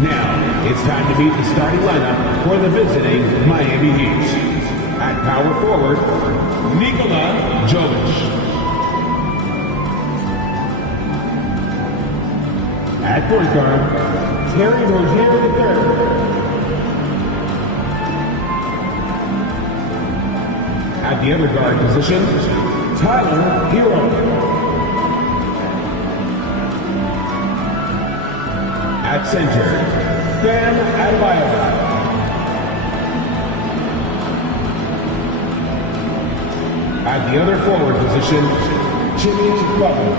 Now, it's time to meet the starting lineup for the visiting Miami Heat. At power forward, Nikola Jovic. At point guard, Terry Rozier III. At the other guard position, Tyler Hero. At center, Bam Adebayo. At the other forward position, Jimmy Butler.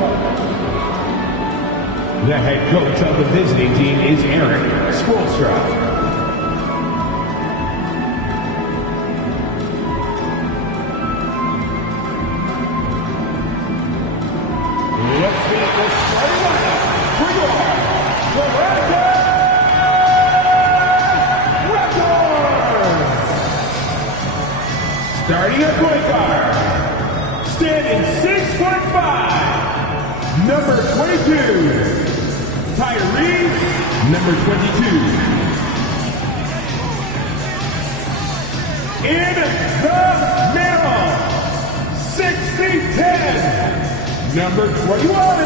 The head coach of the visiting team is Eric Spoelstra. Let's meet the starting lineup for your Toronto Raptors. Starting at point guard, standing 6'5", number 22, Tyrese, number 22. In the middle, 6 feet 10, number 21,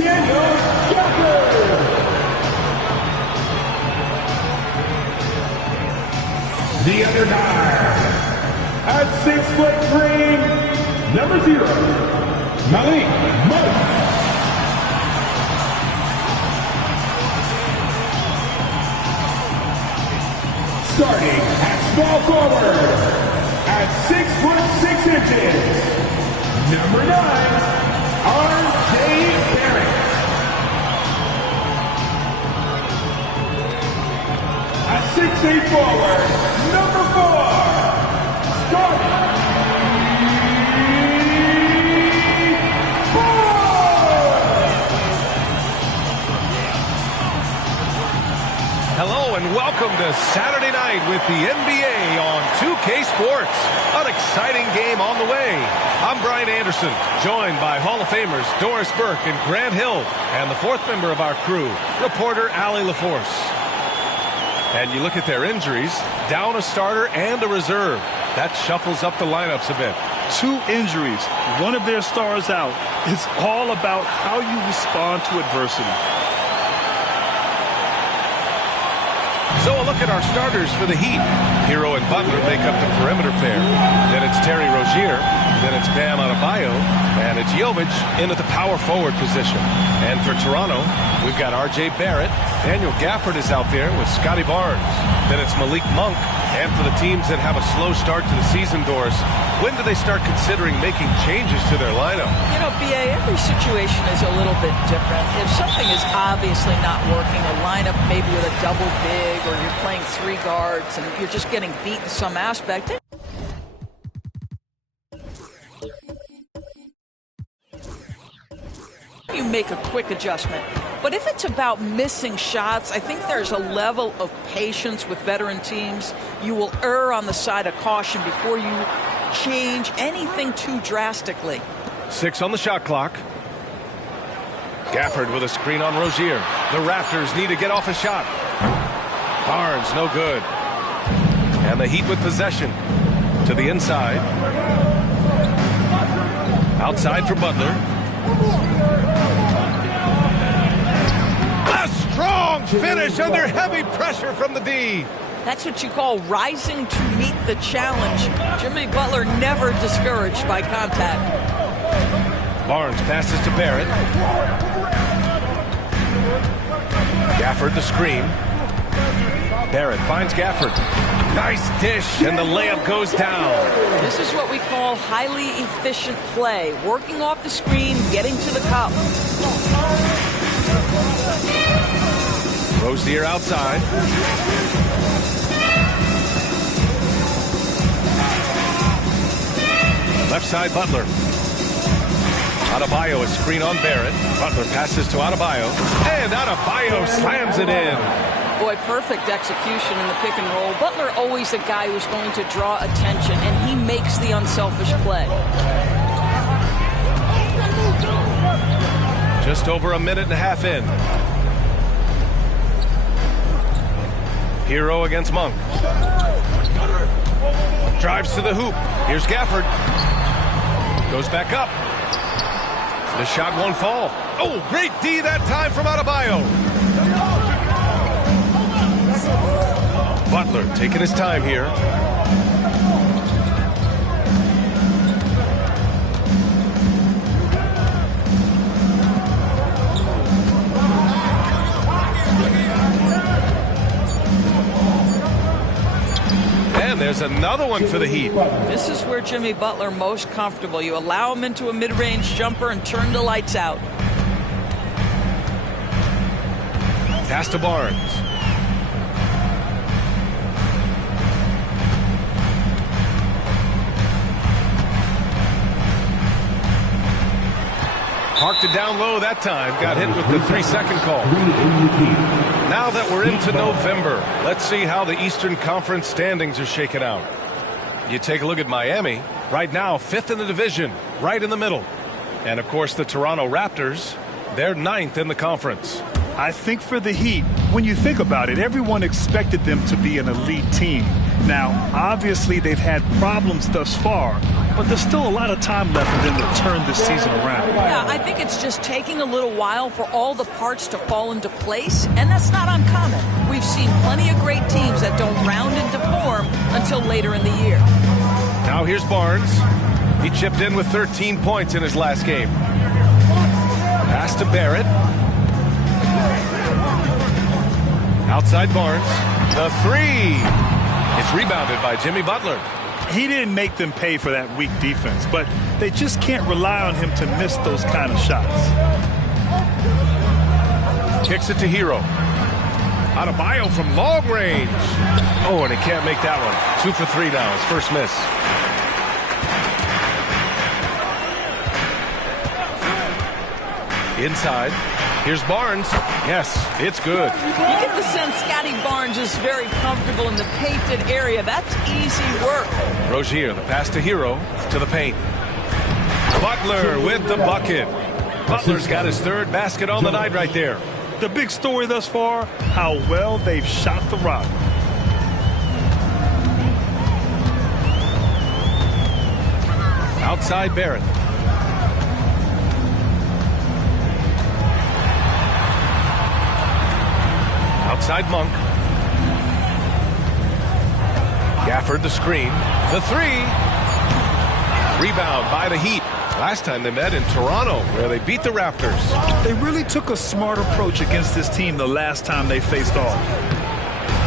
Daniel Gafford. The other guard, at 6'3", number 0, Malik Monk. Starting at small forward, at 6'6", number 9, R.J. Barrett. At 6'8" forward, number 4, Scottie Hello and welcome to Saturday night with the NBA on 2K Sports. An exciting game on the way. I'm Brian Anderson, joined by Hall of Famers Doris Burke and Grant Hill, and the fourth member of our crew, reporter Allie LaForce. And you look at their injuries, down a starter and a reserve. That shuffles up the lineups a bit. 2 injuries, one of their stars out. It's all about how you respond to adversity. So a look at our starters for the Heat. Hero and Butler make up the perimeter pair. Then it's Terry Rozier. Then it's Bam Adebayo. And it's Jovic in at the power forward position. And for Toronto, we've got R.J. Barrett. Daniel Gafford is out there with Scottie Barnes. Then it's Malik Monk. And for the teams that have a slow start to the season, Doris, when do they start considering making changes to their lineup? You know, B.A., every situation is a little bit different. If something is obviously not working, a lineup maybe with a double big, or you're playing 3 guards and you're just getting beat in some aspect, you make a quick adjustment. But if it's about missing shots, I think there's a level of patience with veteran teams. You will err on the side of caution before you change anything too drastically. 6 on the shot clock. Gafford with a screen on Rozier. The Raptors need to get off a shot. Barnes, no good. And the Heat with possession. To the inside. Outside for Butler. A strong finish under heavy pressure from the D. That's what you call rising to meet the challenge. Jimmy Butler never discouraged by contact. Barnes passes to Barrett. Gafford the screen. Barrett finds Gafford. Nice dish, and the layup goes down. This is what we call highly efficient play. Working off the screen, getting to the cup. Rozier outside. Left side, Butler. Adebayo a screen on Barrett. Butler passes to Adebayo. And Adebayo slams it in. Boy, perfect execution in the pick and roll. Butler always a guy who's going to draw attention, and he makes the unselfish play. Just over a minute and a half in. Hero against Monk. Drives to the hoop. Here's Gafford. Goes back up. The shot won't fall. Oh, great D that time from Adebayo. Butler taking his time here. And there's another one for the Heat. This is where Jimmy Butler most comfortable. You allow him into a mid-range jumper and turn the lights out. Pass to Barnes. Parked it down low that time. Got hit with the 3-second call. Now that we're into November, let's see how the Eastern Conference standings are shaken out. You take a look at Miami. Right now, 5th in the division, right in the middle. And, of course, the Toronto Raptors, they're 9th in the conference. I think for the Heat, when you think about it, everyone expected them to be an elite team. Now, obviously, they've had problems thus far, but there's still a lot of time left for them to turn this season around. Yeah, I think it's just taking a little while for all the parts to fall into place, and that's not uncommon. We've seen plenty of great teams that don't round into form until later in the year. Now here's Barnes. He chipped in with 13 points in his last game. Pass to Barrett. Outside Barnes. The three. It's rebounded by Jimmy Butler. He didn't make them pay for that weak defense, but they just can't rely on him to miss those kind of shots. Kicks it to Hero. Adebayo from long range. Oh, and he can't make that one. 2 for 3 now. His first miss. Inside. Here's Barnes. Yes, it's good. You get the sense Scotty Barnes is very comfortable in the painted area. That's easy work. Rozier, the pass to Hero, to the paint. Butler with the bucket. Butler's got his 3rd basket on the night right there. The big story thus far, how well they've shot the rock. Outside Barrett. Outside Monk. Gafford the screen. The 3. Rebound by the Heat. Last time they met in Toronto, where they beat the Raptors. They really took a smart approach against this team the last time they faced off.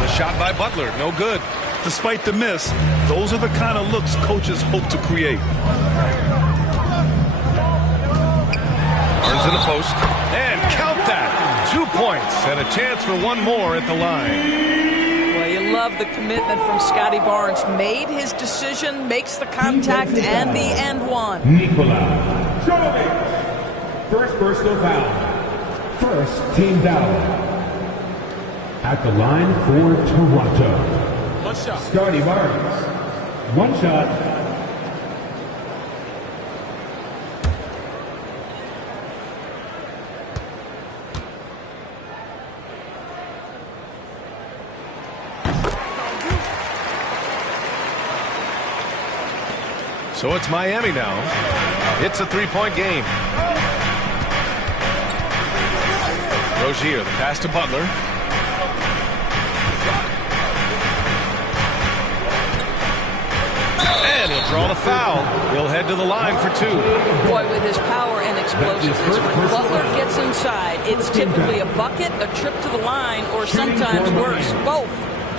The shot by Butler, no good. Despite the miss, those are the kind of looks coaches hope to create. Barnes in the post. And count that. 2 points and a chance for one more at the line. Well, you love the commitment from Scotty Barnes. Made his decision, makes the contact, and the and one. Nikola Jovic. First personal foul. First team foul. At the line for Toronto. One shot. Scotty Barnes. One shot. So it's Miami now. It's a 3-point game. Rozier, the pass to Butler. And he'll draw the foul. He'll head to the line for 2. Boy, with his power and explosiveness, when Butler gets inside, it's typically a bucket, a trip to the line, or sometimes worse, both.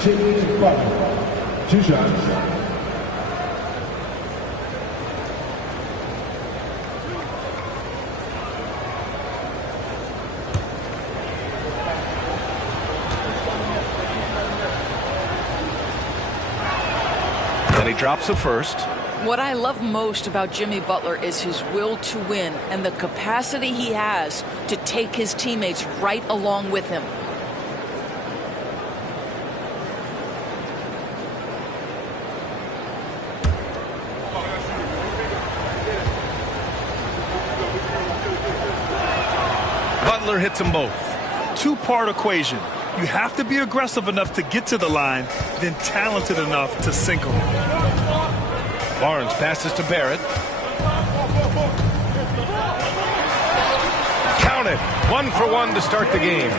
Jimmy Butler. 2 shots. And he drops the first. What I love most about Jimmy Butler is his will to win and the capacity he has to take his teammates right along with him. Butler hits them both. 2-part equation. You have to be aggressive enough to get to the line, then talented enough to sink them. Barnes passes to Barrett. Counted. 1-for-1 to start the game.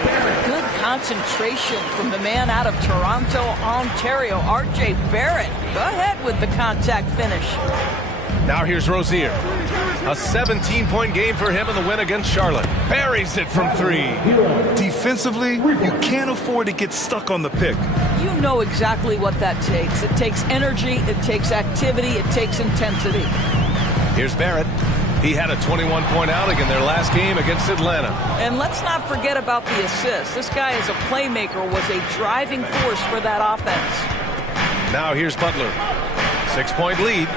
Good concentration from the man out of Toronto, Ontario, R.J. Barrett. Go ahead with the contact finish. Now here's Rozier. A 17-point game for him in the win against Charlotte. Buries it from 3. Defensively, you can't afford to get stuck on the pick. You know exactly what that takes. It takes energy, it takes activity, it takes intensity. Here's Barrett. He had a 21-point outing in their last game against Atlanta. And let's not forget about the assist. This guy is a playmaker, was a driving force for that offense. Now here's Butler. 6-point lead.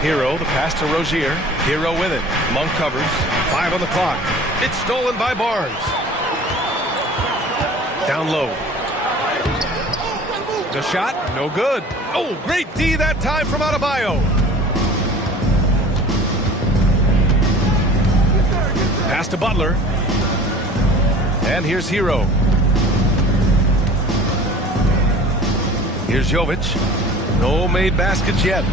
Hero, the pass to Rozier. Hero with it. Monk covers. 5 on the clock. It's stolen by Barnes. Down low. The shot, no good. Oh, great D that time from Adebayo. Pass to Butler. And here's Hero. Here's Jovic. No made baskets yet.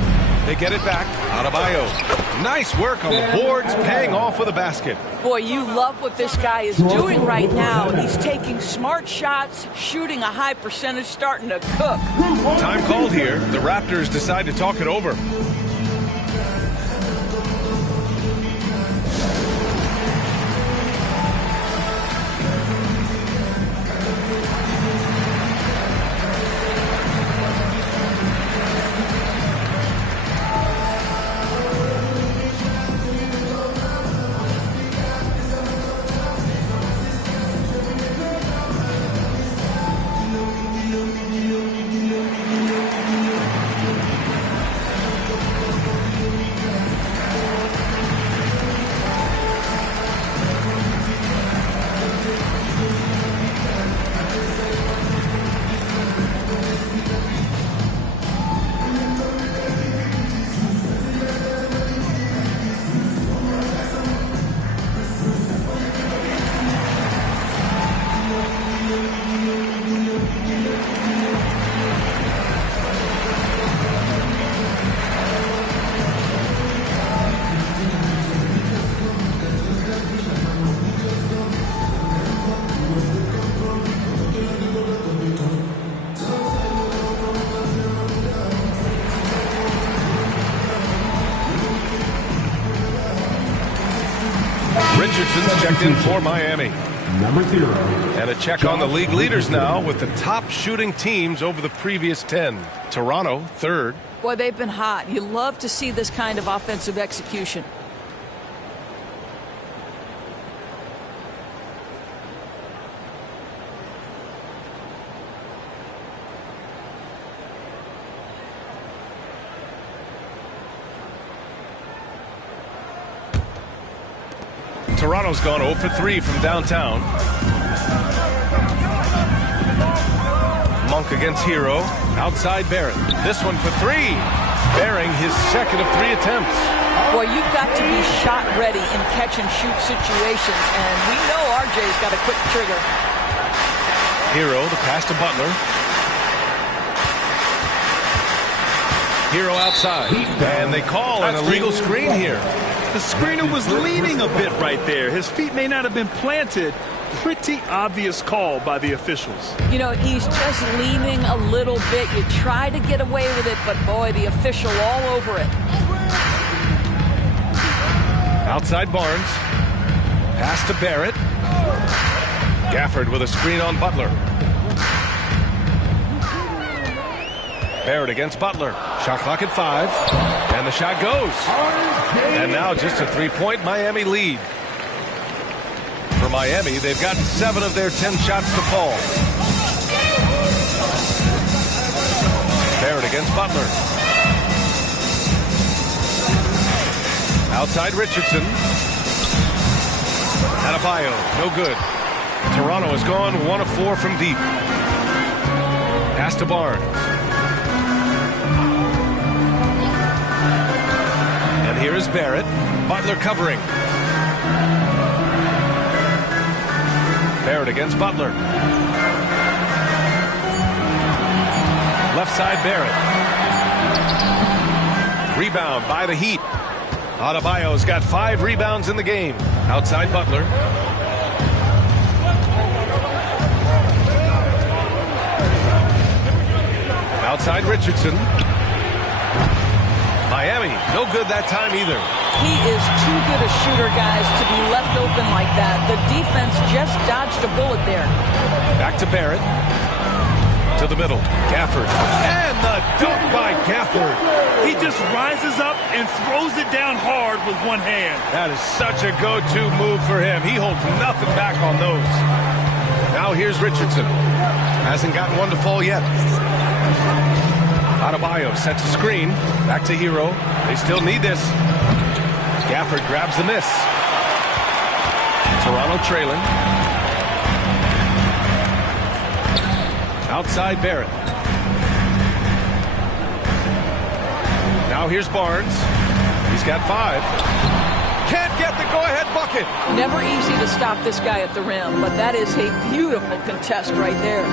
They get it back. Adebayo. Nice work on the boards, paying off with a basket. Boy, you love what this guy is doing right now. He's taking smart shots, shooting a high percentage, starting to cook. Time called here. The Raptors decide to talk it over. Richardson's checked in for Miami. Number 0. And a check on the league leaders now with the top shooting teams over the previous 10. Toronto, 3rd. Boy, they've been hot. You love to see this kind of offensive execution. Toronto's gone 0 for 3 from downtown. Monk against Hero. Outside Barrett. This one for 3. Bearing his second of 3 attempts. Boy, you've got to be shot ready in catch and shoot situations, and we know RJ's got a quick trigger. Hero, the pass to Butler. Hero outside. And they call an illegal screen here. The screener was leaning a bit right there. His feet may not have been planted. Pretty obvious call by the officials. You know, he's just leaning a little bit. You try to get away with it, but boy, the official all over it. Outside Barnes. Pass to Barrett. Gafford with a screen on Butler. Barrett against Butler. Shot clock at 5. And the shot goes. And now just a 3-point Miami lead. For Miami, they've gotten 7 of their 10 shots to fall. Barrett against Butler. Outside Richardson. Adebayo, no good. Toronto has gone 1 of 4 from deep. Pass to Barnes. And here is Barrett. Butler covering. Barrett against Butler. Left side Barrett. Rebound by the Heat. Adebayo's got 5 rebounds in the game. Outside Butler. Outside Richardson. Miami, no good that time either. He is too good a shooter, guys, to be left open like that. The defense just dodged a bullet there. Back to Barrett. To the middle. Gafford. And the dunk by Gafford. He just rises up and throws it down hard with one hand. That is such a go-to move for him. He holds nothing back on those. Now here's Richardson. Hasn't gotten one to fall yet. Adebayo sets a screen. Back to Hero. They still need this. Gafford grabs the miss. Toronto trailing. Outside Barrett. Now here's Barnes. He's got 5. Can't get the go-ahead bucket. Never easy to stop this guy at the rim, but that is a beautiful contest right there.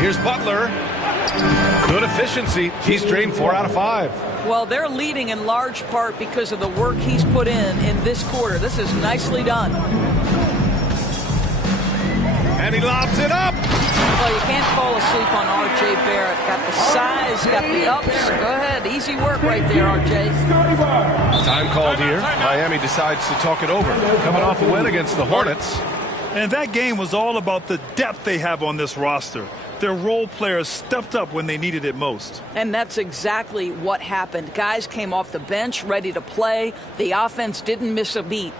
Here's Butler. Good efficiency. He's drained 4 out of 5. Well, they're leading in large part because of the work he's put in this quarter. This is nicely done. And he lobs it up. Well, you can't fall asleep on R.J. Barrett. Got the size, got the ups. Go ahead. Easy work right there, R.J. Time called here. Miami decides to talk it over. Coming off a win against the Hornets. And that game was all about the depth they have on this roster. Their role players stepped up when they needed it most. And that's exactly what happened. Guys came off the bench ready to play. The offense didn't miss a beat.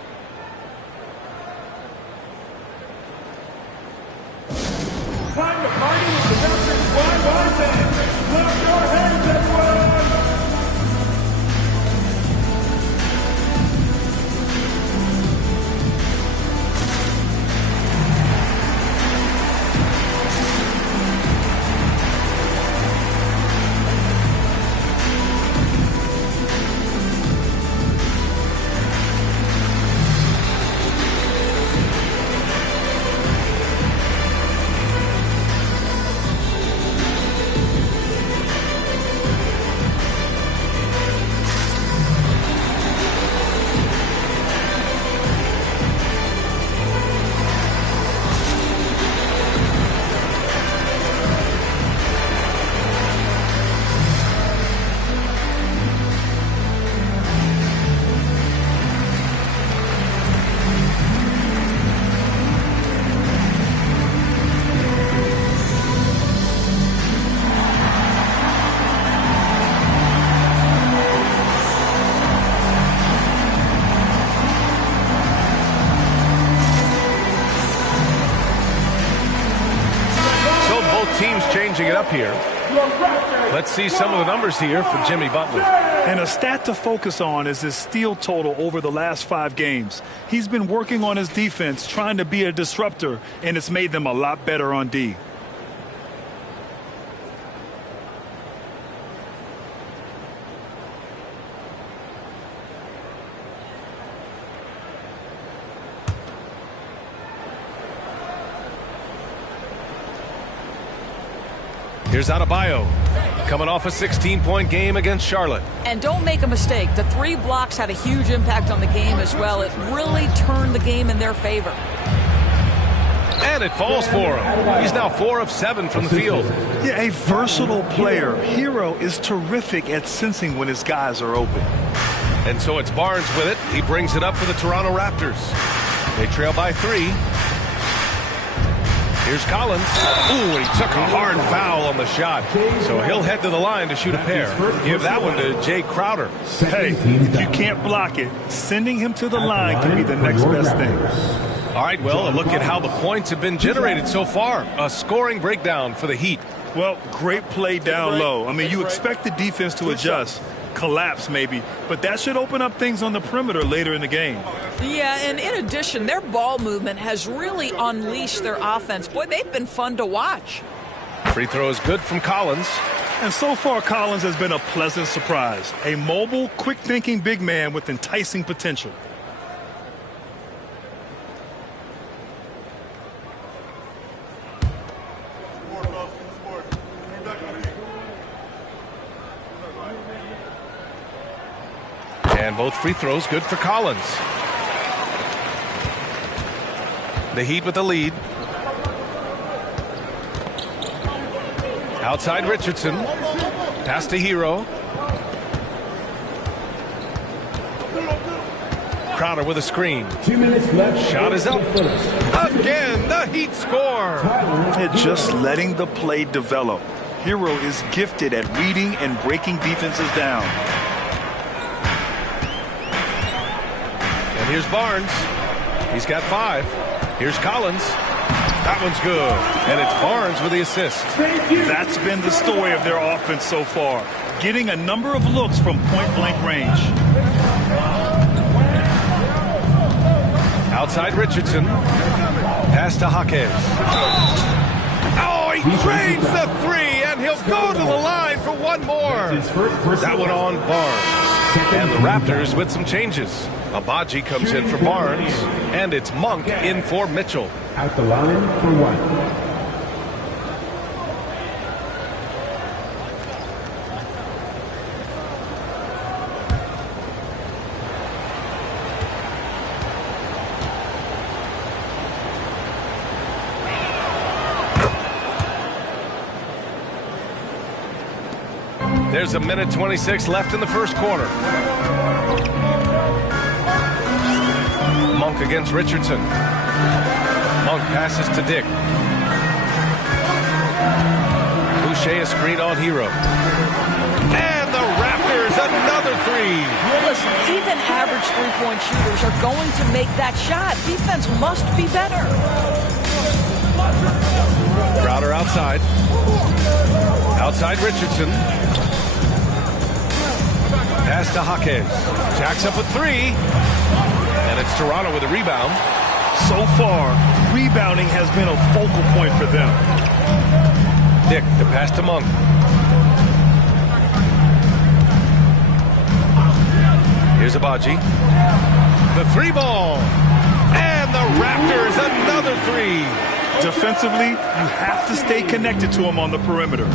Time to party with the Raptors squad once again. Clap your hands, everyone! Teams changing it up here. Let's see some of the numbers here for Jimmy Butler. And a stat to focus on is his steal total over the last 5 games. He's been working on his defense, trying to be a disruptor, and it's made them a lot better on D. Here's Adebayo, coming off a 16-point game against Charlotte. And don't make a mistake, the 3 blocks had a huge impact on the game as well. It really turned the game in their favor. And it falls for him. He's now 4 of 7 from the field. Yeah, a versatile player. Hero is terrific at sensing when his guys are open. And so it's Barnes with it. He brings it up for the Toronto Raptors. They trail by 3. Here's Collins. Ooh, and he took a hard foul on the shot. So he'll head to the line to shoot a pair. Give that one to Jay Crowder. Hey, if you can't block it, sending him to the line can be the next best thing. All right, well, a look at how the points have been generated so far. A scoring breakdown for the Heat. Well, great play down low. I mean, you expect the defense to adjust, collapse maybe, but that should open up things on the perimeter later in the game. Yeah, and in addition, their ball movement has really unleashed their offense. Boy, they've been fun to watch. Free throw is good from Collins. And so far, Collins has been a pleasant surprise. A mobile, quick-thinking big man with enticing potential. And both free throws good for Collins. The Heat with the lead. Outside Richardson. Pass to Hero. Crowder with a screen. 2 minutes left. Shot is up. Again, the Heat score. And just letting the play develop. Hero is gifted at reading and breaking defenses down. And here's Barnes. He's got 5. Here's Collins. That one's good. And it's Barnes with the assist. That's been the story of their offense so far. Getting a number of looks from point-blank range. Outside Richardson. Pass to Jaquez. Oh, he drains the 3, and he'll go to the line for one more. That one on Barnes. And the Raptors with some changes. Abaji comes in for Barnes, and it's Monk in for Mitchell. At the line for 1. There's a minute 26 left in the first quarter. Monk against Richardson. Monk passes to Dick. Boucher a screen on Hero. And the Raptors another 3. Listen, even average three-point shooters are going to make that shot. Defense must be better. Crowder outside. Outside Richardson. Pass to Jaquez. Jacks up a 3. And it's Toronto with a rebound. So far, rebounding has been a focal point for them. Dick, the pass to Monk. Here's Abaji. The 3-ball. And the Raptors another 3. Defensively, you have to stay connected to him on the perimeter.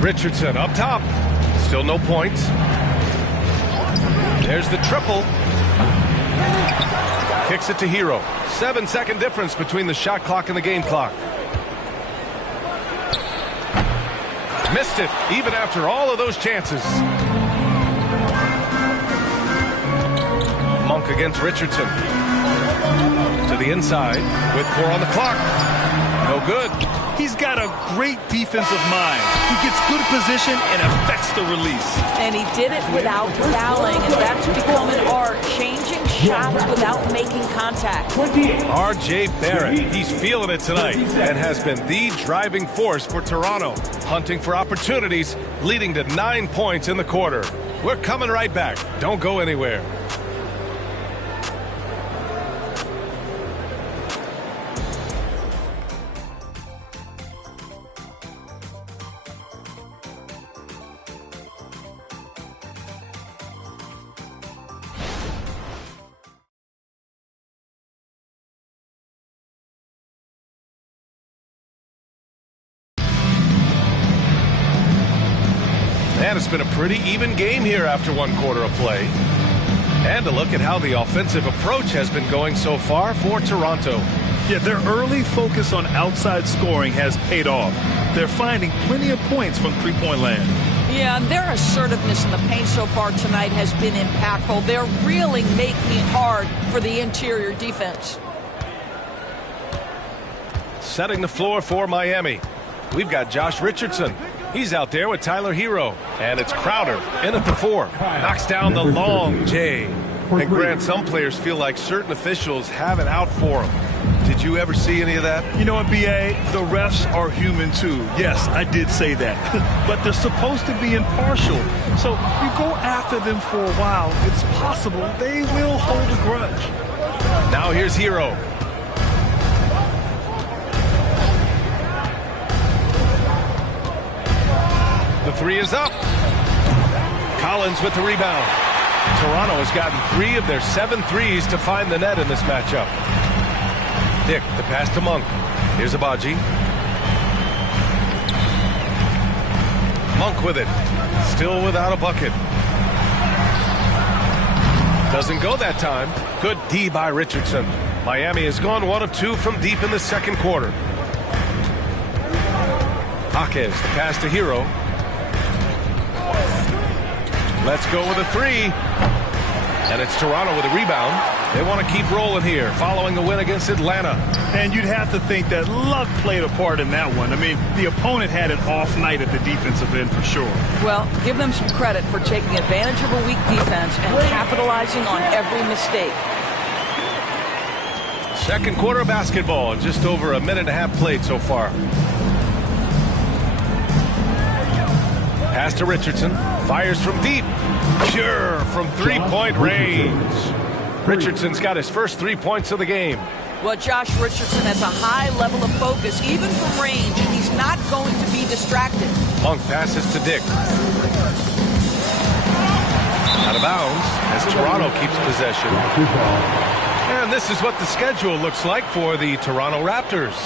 Richardson up top. Still no points. There's the triple. Kicks it to Hero. 7-second difference between the shot clock and the game clock. Missed it, even after all of those chances. Monk against Richardson. To the inside with 4 on the clock. No good. He's got a great defensive mind. He gets good position and affects the release. And he did it without fouling, and that's become an art, changing shots without making contact. R.J. Barrett, he's feeling it tonight and has been the driving force for Toronto, hunting for opportunities, leading to 9 points in the quarter. We're coming right back. Don't go anywhere. And it's been a pretty even game here after 1 quarter of play. And a look at how the offensive approach has been going so far for Toronto. Yeah, their early focus on outside scoring has paid off. They're finding plenty of points from three-point land. Yeah, and their assertiveness in the paint so far tonight has been impactful. They're really making it hard for the interior defense. Setting the floor for Miami. We've got Josh Richardson. He's out there with Tyler Hero. And it's Crowder in at the 4. Knocks down the long J. And Grant, some players feel like certain officials have it out for them. Did you ever see any of that? You know what, B.A.? The refs are human too. Yes, I did say that. But they're supposed to be impartial. So you go after them for a while, it's possible they will hold a grudge. Now here's Hero. The three is up. Collins with the rebound. Toronto has gotten 3 of their 7 threes to find the net in this matchup. Dick, the pass to Monk. Here's Abaji. Monk with it. Still without a bucket. Doesn't go that time. Good D by Richardson. Miami has gone 1 of 2 from deep in the second quarter. Jaquez, the pass to Hero. Let's go with a 3. And it's Toronto with a rebound. They want to keep rolling here following the win against Atlanta. And you'd have to think that luck played a part in that one. I mean, the opponent had an off night at the defensive end for sure. Well, give them some credit for taking advantage of a weak defense and capitalizing on every mistake. Second quarter of basketball, and just over a minute and a half played so far. Pass to Richardson. Fires from deep. Pure from three-point range. Richardson's got his first 3 points of the game. Well, Josh Richardson has a high level of focus, even from range, and he's not going to be distracted. Monk passes to Dick. Out of bounds as Toronto keeps possession. And this is what the schedule looks like for the Toronto Raptors.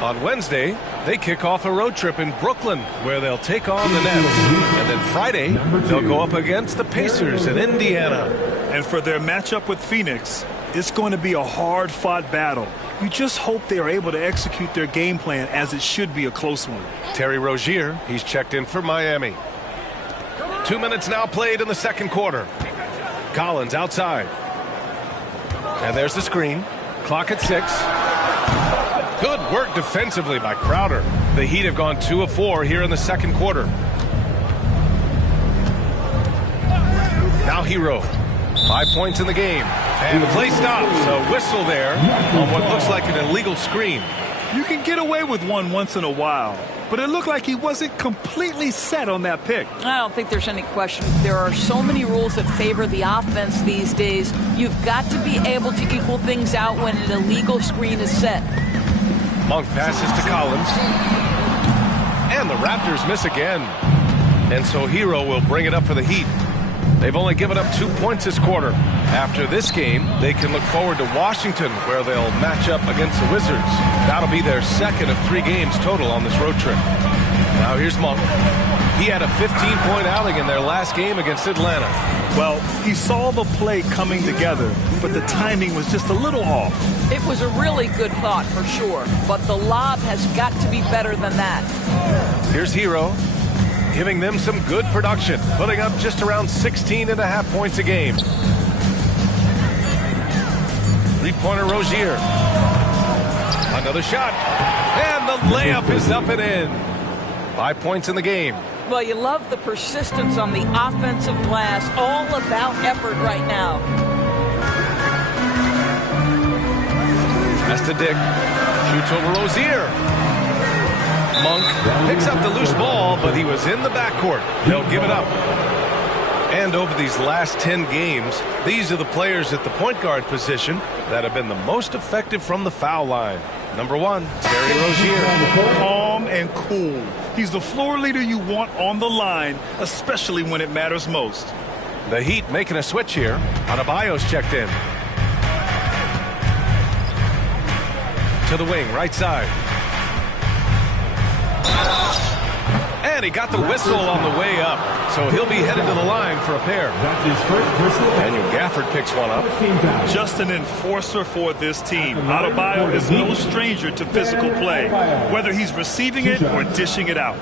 On Wednesday, they kick off a road trip in Brooklyn where they'll take on the Nets. And then Friday, they'll go up against the Pacers in Indiana. And for their matchup with Phoenix, it's going to be a hard-fought battle. You just hope they are able to execute their game plan, as it should be a close one. Terry Rozier, he's checked in for Miami. 2 minutes now played in the second quarter. Collins outside. And there's the screen. Clock at 6. Good work defensively by Crowder. The Heat have gone 2 of 4 here in the second quarter. Now Hero. 5 points in the game. And the play stops. A whistle there on what looks like an illegal screen. You can get away with one once in a while, but it looked like he wasn't completely set on that pick. I don't think there's any question. There are so many rules that favor the offense these days. You've got to be able to equal things out when an illegal screen is set. Monk passes to Collins. And the Raptors miss again. And so Hero will bring it up for the Heat. They've only given up 2 points this quarter. After this game, they can look forward to Washington, where they'll match up against the Wizards. That'll be their second of 3 games total on this road trip. Now here's Monk. He had a 15-point outing in their last game against Atlanta. Well, he saw the play coming together, but the timing was just a little off. It was a really good thought for sure, but the lob has got to be better than that. Here's Hero, giving them some good production, putting up just around 16.5 points a game. Three-pointer Rozier. Another shot. And the layup is up and in. 5 points in the game. Well, you love the persistence on the offensive glass. All about effort right now. Pass to Dick. Shoots over Rozier. Monk picks up the loose ball, but he was in the backcourt. They'll give it up. And over these last 10 games, these are the players at the point guard position that have been the most effective from the foul line. Number 1, Terry Rozier. Calm and cool. He's the floor leader you want on the line, especially when it matters most. The Heat making a switch here. Adebayo's checked in. To the wing, right side. And he got the whistle on the way up. So he'll be headed to the line for a pair. That's his first personal. Daniel Gafford picks one up. Just an enforcer for this team. Adebayo is no stranger to physical play, whether he's receiving it or dishing it out.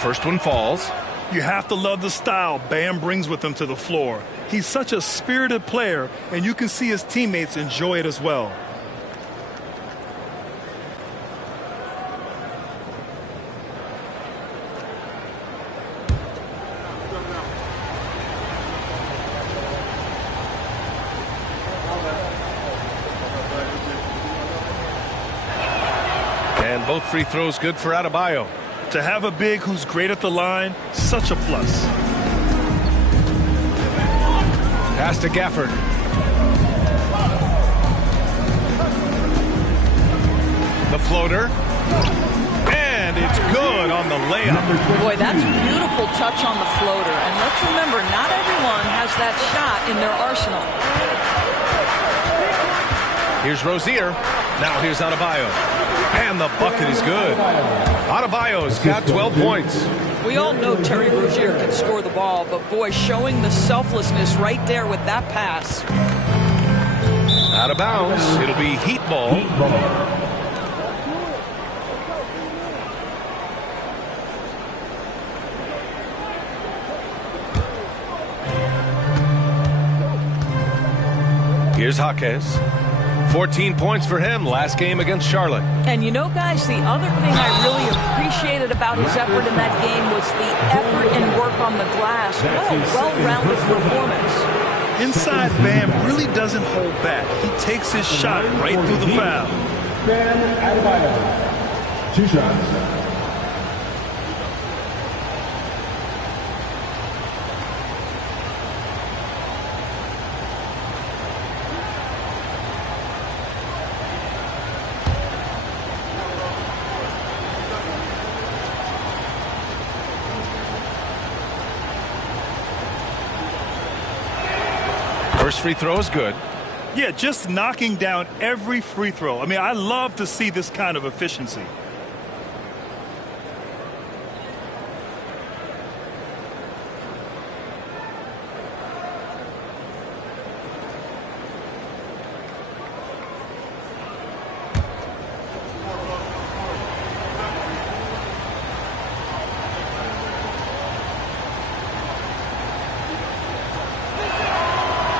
First one falls. You have to love the style Bam brings with him to the floor. He's such a spirited player, and you can see his teammates enjoy it as well. And both free throws good for Adebayo. To have a big who's great at the line, such a plus. Pass to Gafford. The floater. And it's good on the layup. Boy, that's a beautiful touch on the floater. And let's remember, not everyone has that shot in their arsenal. Here's Rozier. Now here's Adebayo. And the bucket is good. Adebayo's got 12 points. We all know Terry Rozier can score the ball, but boy, showing the selflessness right there with that pass. Out of bounds. It'll be Heat ball. Here's Jaquez. 14 points for him last game against Charlotte. And you know, guys, the other thing I really appreciated about his effort in that game was the effort and work on the glass. What a well-rounded performance. Inside, Bam really doesn't hold back. He takes his shot right through the foul. Bam Adebayo. 2 shots. First free throw is good. Yeah, just knocking down every free throw. I mean, I love to see this kind of efficiency.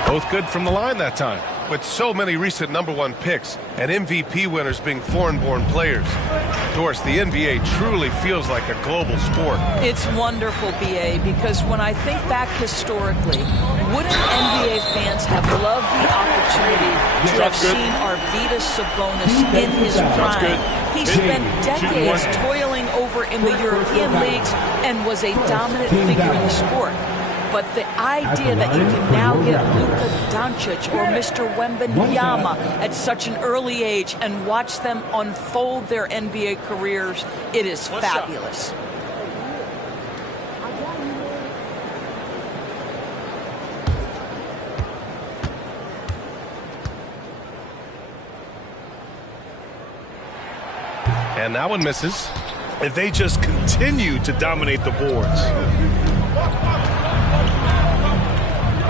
Both good from the line that time. With so many recent #1 picks and MVP winners being foreign-born players, Doris, the NBA truly feels like a global sport. It's wonderful, BA, because when I think back historically, wouldn't NBA fans have loved the opportunity to have seen Arvydas Sabonis in his prime? He spent decades toiling over in the European leagues and was a dominant figure in the sport. But the idea that you can now get Luka Doncic or Mr. Wembanyama at such an early age and watch them unfold their NBA careers, it is fabulous. And that one misses. If they just continue to dominate the boards.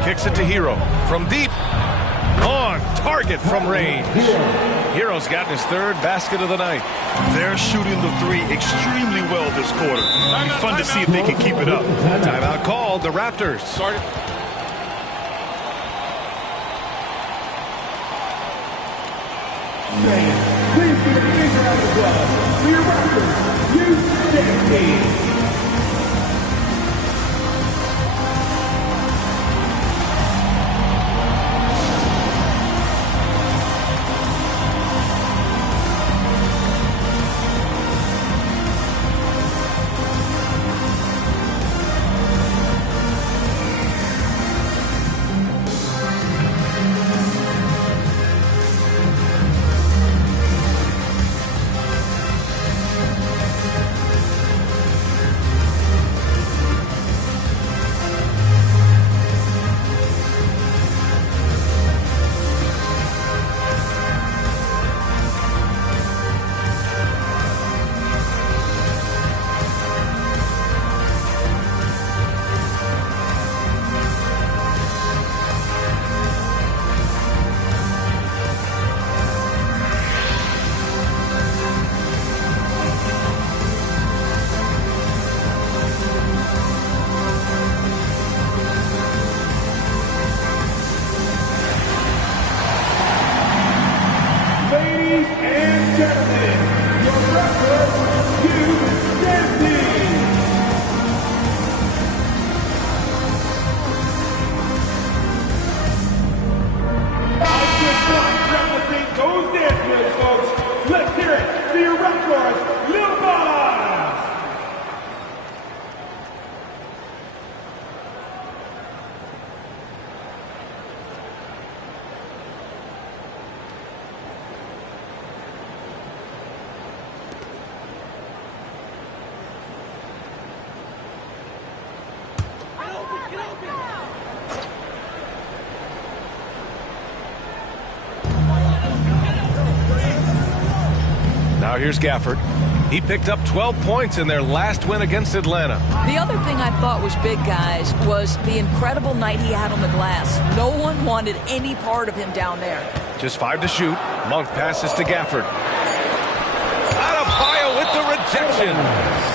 Kicks it to Hero from deep. On target from range. Hero's gotten his 3rd basket of the night. They're shooting the 3 extremely well this quarter. It'll be fun to see if they can keep it up. Timeout called. The Raptors. Please give a big round of applause for your Raptors, Houston team. Now here's Gafford. He picked up 12 points in their last win against Atlanta. The other thing I thought was big, guys, was the incredible night he had on the glass. No one wanted any part of him down there. Just 5 to shoot. Monk passes to Gafford. Adebayo with the rejection.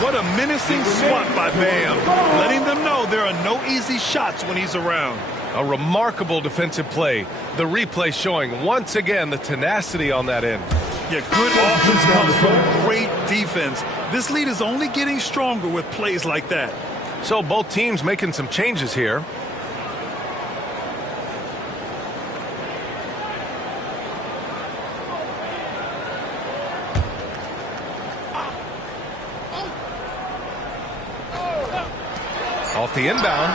What a menacing swat by Bam, letting them know there are no easy shots when he's around. A remarkable defensive play. The replay showing once again the tenacity on that end. Yeah, good offense comes from great defense. This lead is only getting stronger with plays like that. So both teams making some changes here. Off the inbound,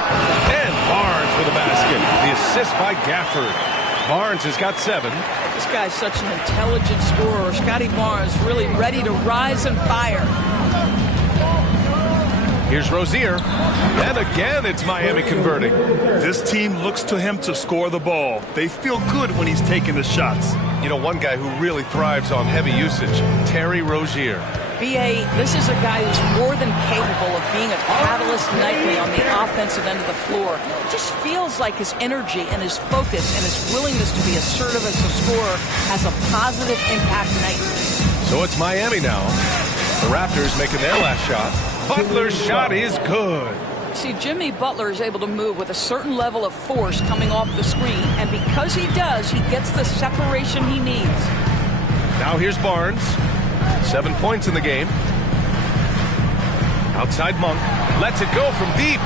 and Barnes with a basket. The assist by Gafford. Barnes has got 7. This guy's such an intelligent scorer. Scotty Barnes really ready to rise and fire. Here's Rozier. And again, it's Miami converting. This team looks to him to score the ball. They feel good when he's taking the shots. You know, one guy who really thrives on heavy usage, Terry Rozier. B.A., this is a guy who's more than capable of being a catalyst nightly on the offensive end of the floor. It just feels like his energy and his focus and his willingness to be assertive as a scorer has a positive impact nightly. So it's Miami now. The Raptors making their last shot. Butler's shot is good. See, Jimmy Butler is able to move with a certain level of force coming off the screen, and because he does, he gets the separation he needs. Now here's Barnes. 7 points in the game. Outside Monk. Lets it go from deep.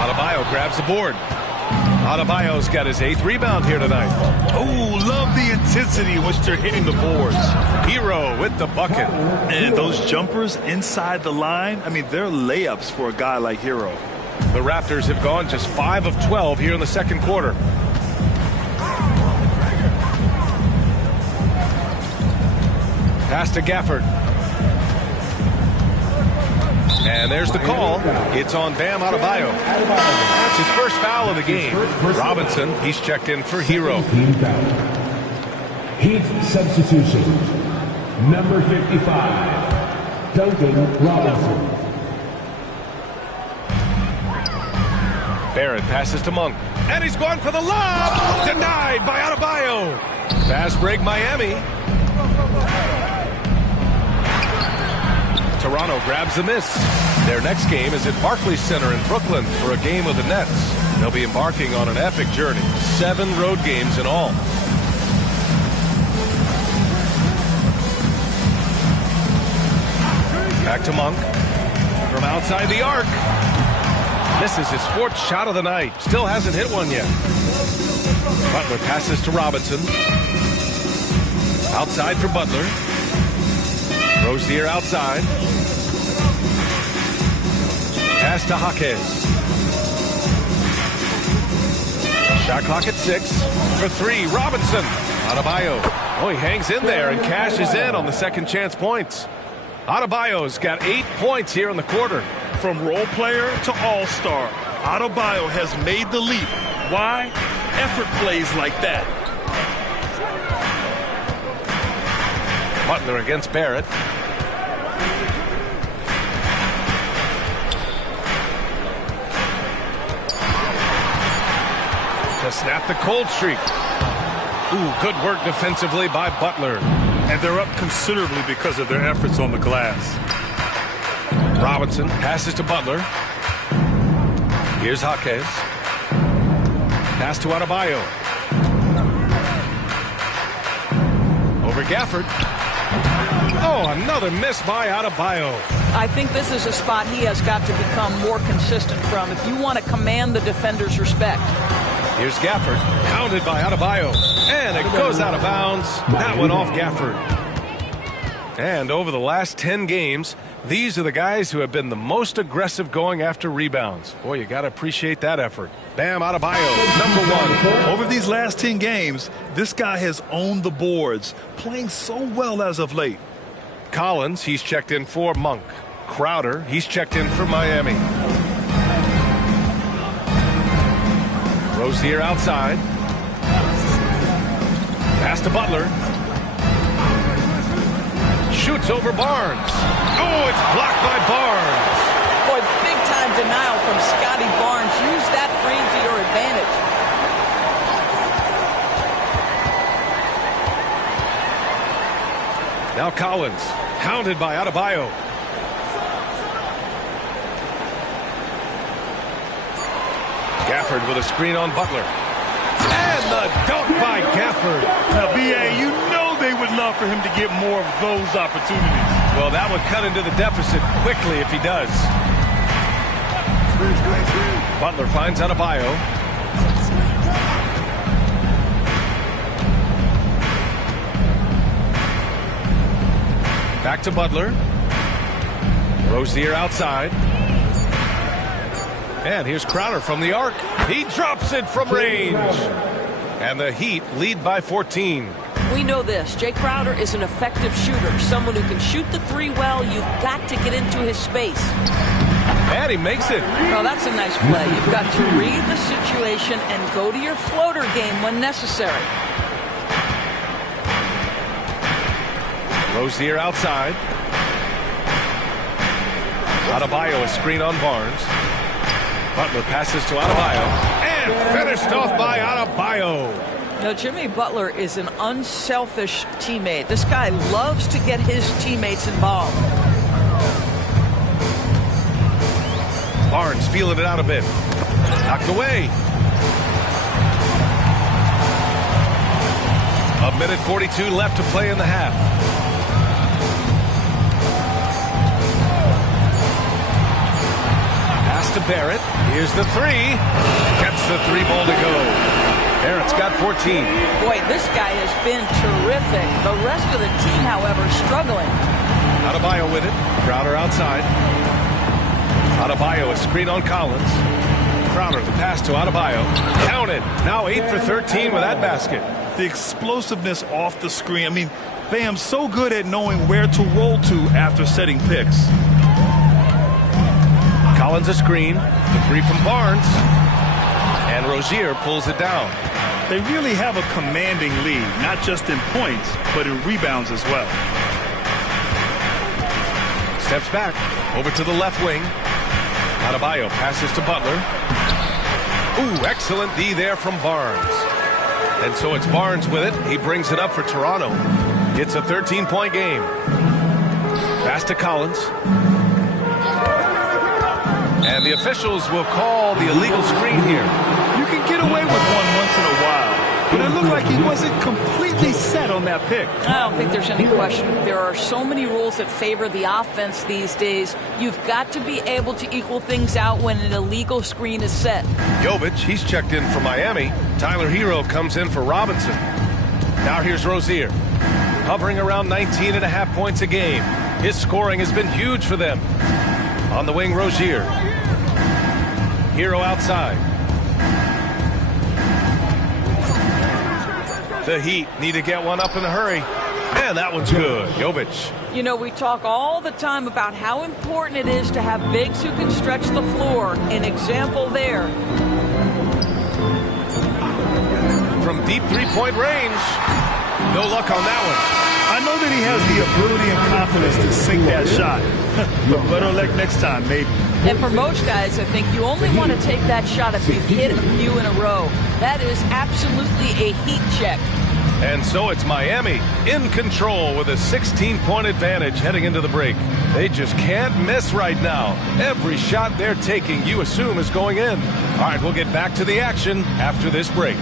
Adebayo grabs the board. Adebayo's got his 8th rebound here tonight. Oh, love the intensity in which they're hitting the boards. Hero with the bucket. And those jumpers inside the line, I mean, they're layups for a guy like Hero. The Raptors have gone just 5 of 12 here in the second quarter. Pass to Gafford. And there's the call. It's on Bam Adebayo. That's his first foul of the game. Robinson, he's checked in for Hero. Heat substitution. Number 55, Duncan Robinson. Barrett passes to Monk. And he's gone for the lob. Denied by Adebayo. Fast break Miami. Toronto grabs the miss. Their next game is at Barclays Center in Brooklyn for a game with the Nets. They'll be embarking on an epic journey. 7 road games in all. Back to Monk. From outside the arc. This is his 4th shot of the night. Still hasn't hit one yet. Butler passes to Robinson. Outside for Butler. Rozier outside. Pass to Jaquez. Shot clock at 6. For 3, Robinson. Adebayo. Oh, he hangs in there and cashes in on the second chance points. Adebayo's got 8 points here in the quarter. From role player to all-star, Adebayo has made the leap. Why? Effort plays like that. Butler against Barrett. To snap the cold streak. Ooh, good work defensively by Butler. And they're up considerably because of their efforts on the glass. Robinson passes to Butler. Here's Jaquez. Pass to Adebayo. Over Gafford. Oh, another miss by Adebayo. I think this is a spot he has got to become more consistent from if you want to command the defender's respect. Here's Gafford, pounded by Adebayo, and it goes out of bounds. That one off Gafford. And over the last 10 games, these are the guys who have been the most aggressive going after rebounds. Boy, you got to appreciate that effort. Bam Adebayo, number 1. Over these last 10 games, this guy has owned the boards, playing so well as of late. Collins, he's checked in for Monk. Crowder, he's checked in for Miami. Rozier outside. Pass to Butler. shoots over Barnes. Oh, it's blocked by Barnes. Boy, big-time denial from Scotty Barnes. Use that frame to your advantage. Now Collins, hounded by Adebayo. Gafford with a screen on Butler. And the dunk by Gafford. Now, B.A., you know they would love for him to get more of those opportunities. Well, that would cut into the deficit quickly if he does. Butler finds Adebayo. Back to Butler. Rozier outside. And here's Crowder from the arc. He drops it from range. And the Heat lead by 14. We know this. Jay Crowder is an effective shooter. Someone who can shoot the three well. You've got to get into his space. And he makes it. Well, that's a nice play. You've got to read the situation and go to your floater game when necessary. Rozier outside. Adebayo, a screen on Barnes. Butler passes to Adebayo. And finished off by Adebayo. Now, Jimmy Butler is an unselfish teammate. This guy loves to get his teammates involved. Barnes feeling it out a bit. Knocked away. A minute 42 left to play in the half. Pass to Barrett. Here's the three. Gets the three ball to go. Barrett's got 14. Boy, this guy has been terrific. The rest of the team, however, struggling. Adebayo with it. Crowder outside. Adebayo, a screen on Collins. Crowder, the pass to Adebayo. Counted. Now 8 for 13 with that basket. The explosiveness off the screen. I mean, Bam's so good at knowing where to roll to after setting picks. Collins a screen. The three from Barnes. And Rozier pulls it down. They really have a commanding lead, not just in points, but in rebounds as well. Steps back. Over to the left wing. Adebayo passes to Butler. Ooh, excellent D there from Barnes. And so it's Barnes with it. He brings it up for Toronto. It's a 13-point game. Pass to Collins. And the officials will call the illegal screen here. You can get away with one once in a while, but it looked like he wasn't completely set on that pick. I don't think there's any question. There are so many rules that favor the offense these days. You've got to be able to equal things out when an illegal screen is set. Jovic, he's checked in for Miami. Tyler Hero comes in for Robinson. Now here's Rozier. Hovering around 19.5 points a game. His scoring has been huge for them. On the wing, Rozier. Hero outside. The Heat need to get one up in a hurry. And that one's good. Jovic. You know, we talk all the time about how important it is to have bigs who can stretch the floor. An example there. From deep three-point range. No luck on that one. I know that he has the ability and confidence to sink that shot. But better luck next time, maybe. And for most guys, I think you only want to take that shot if you've hit a few in a row. That is absolutely a heat check. And so it's Miami in control with a 16-point advantage heading into the break. They just can't miss right now. Every shot they're taking, you assume, is going in. All right, we'll get back to the action after this break.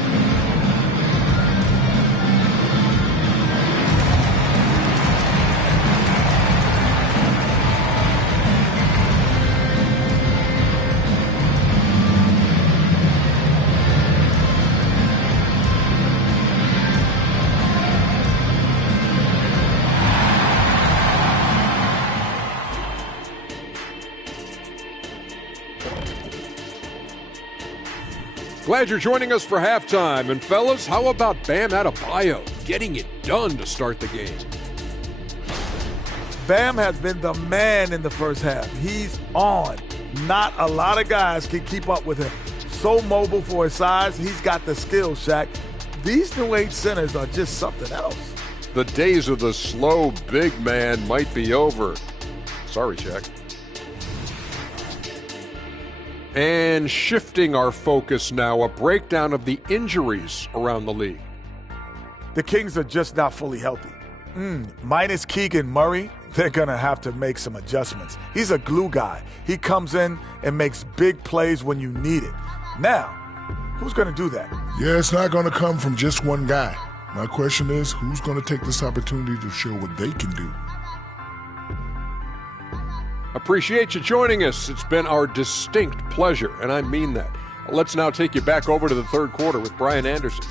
Glad you're joining us for halftime. And fellas, how about Bam Adebayo getting it done to start the game? Bam has been the man in the first half. He's on. Not a lot of guys can keep up with him. So mobile for his size. He's got the skill, Shaq. These New Age centers are just something else. The days of the slow big man might be over. Sorry, Shaq. And shifting our focus now, a breakdown of the injuries around the league. The Kings are just not fully healthy. Minus Keegan Murray, they're going to have to make some adjustments. He's a glue guy. He comes in and makes big plays when you need it. Now, who's going to do that? Yeah, it's not going to come from just one guy. My question is, who's going to take this opportunity to show what they can do? Appreciate you joining us. It's been our distinct pleasure, and I mean that. Let's now take you back over to the third quarter with Brian Anderson.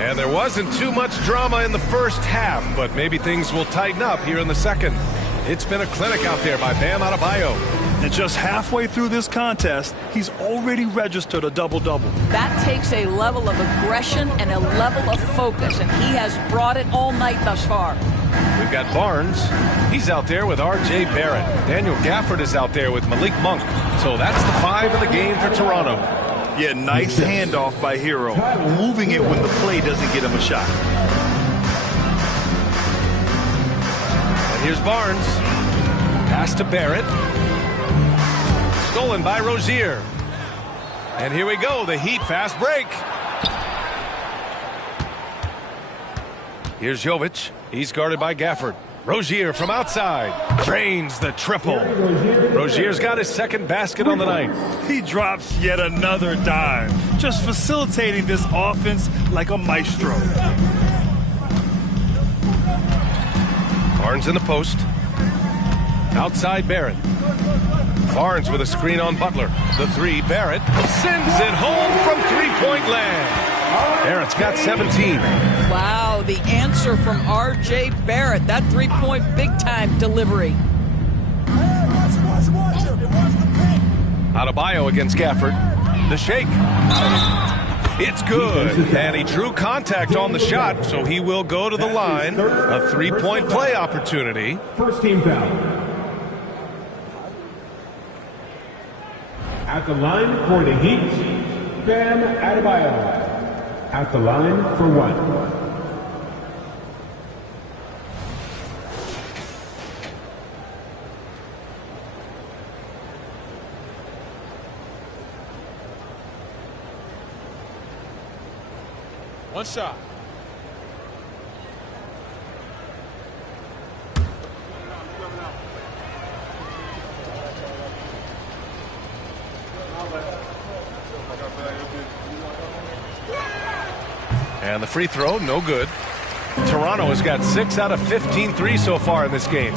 And there wasn't too much drama in the first half, but maybe things will tighten up here in the second. It's been a clinic out there by Bam Adebayo. And just halfway through this contest, he's already registered a double-double. That takes a level of aggression and a level of focus, and he has brought it all night thus far. We've got Barnes. He's out there with R.J. Barrett. Daniel Gafford is out there with Malik Monk. So that's the 5 of the game for Toronto. Yeah, nice handoff by Hero. Moving it when the play doesn't get him a shot. And here's Barnes. Pass to Barrett. Stolen by Rozier. And here we go, the Heat fast break. Here's Jovic. He's guarded by Gafford. Rozier from outside. Drains the triple. Rozier's got his second basket on the night. He drops yet another dime. Just facilitating this offense like a maestro. Barnes in the post. Outside Barrett. Barnes with a screen on Butler. The 3, Barrett sends it home from three-point land. Barrett's got 17. Wow, the answer from R.J. Barrett. That three-point big-time delivery. Adebayo against Gafford. The shake. It's good. And he drew contact on the shot, so he will go to the line. A three-point play opportunity. First team foul. At the line for the Heat, Bam Adebayo. At the line for 1. One shot. And the free throw, no good. Toronto has got 6 out of 15 threes so far in this game.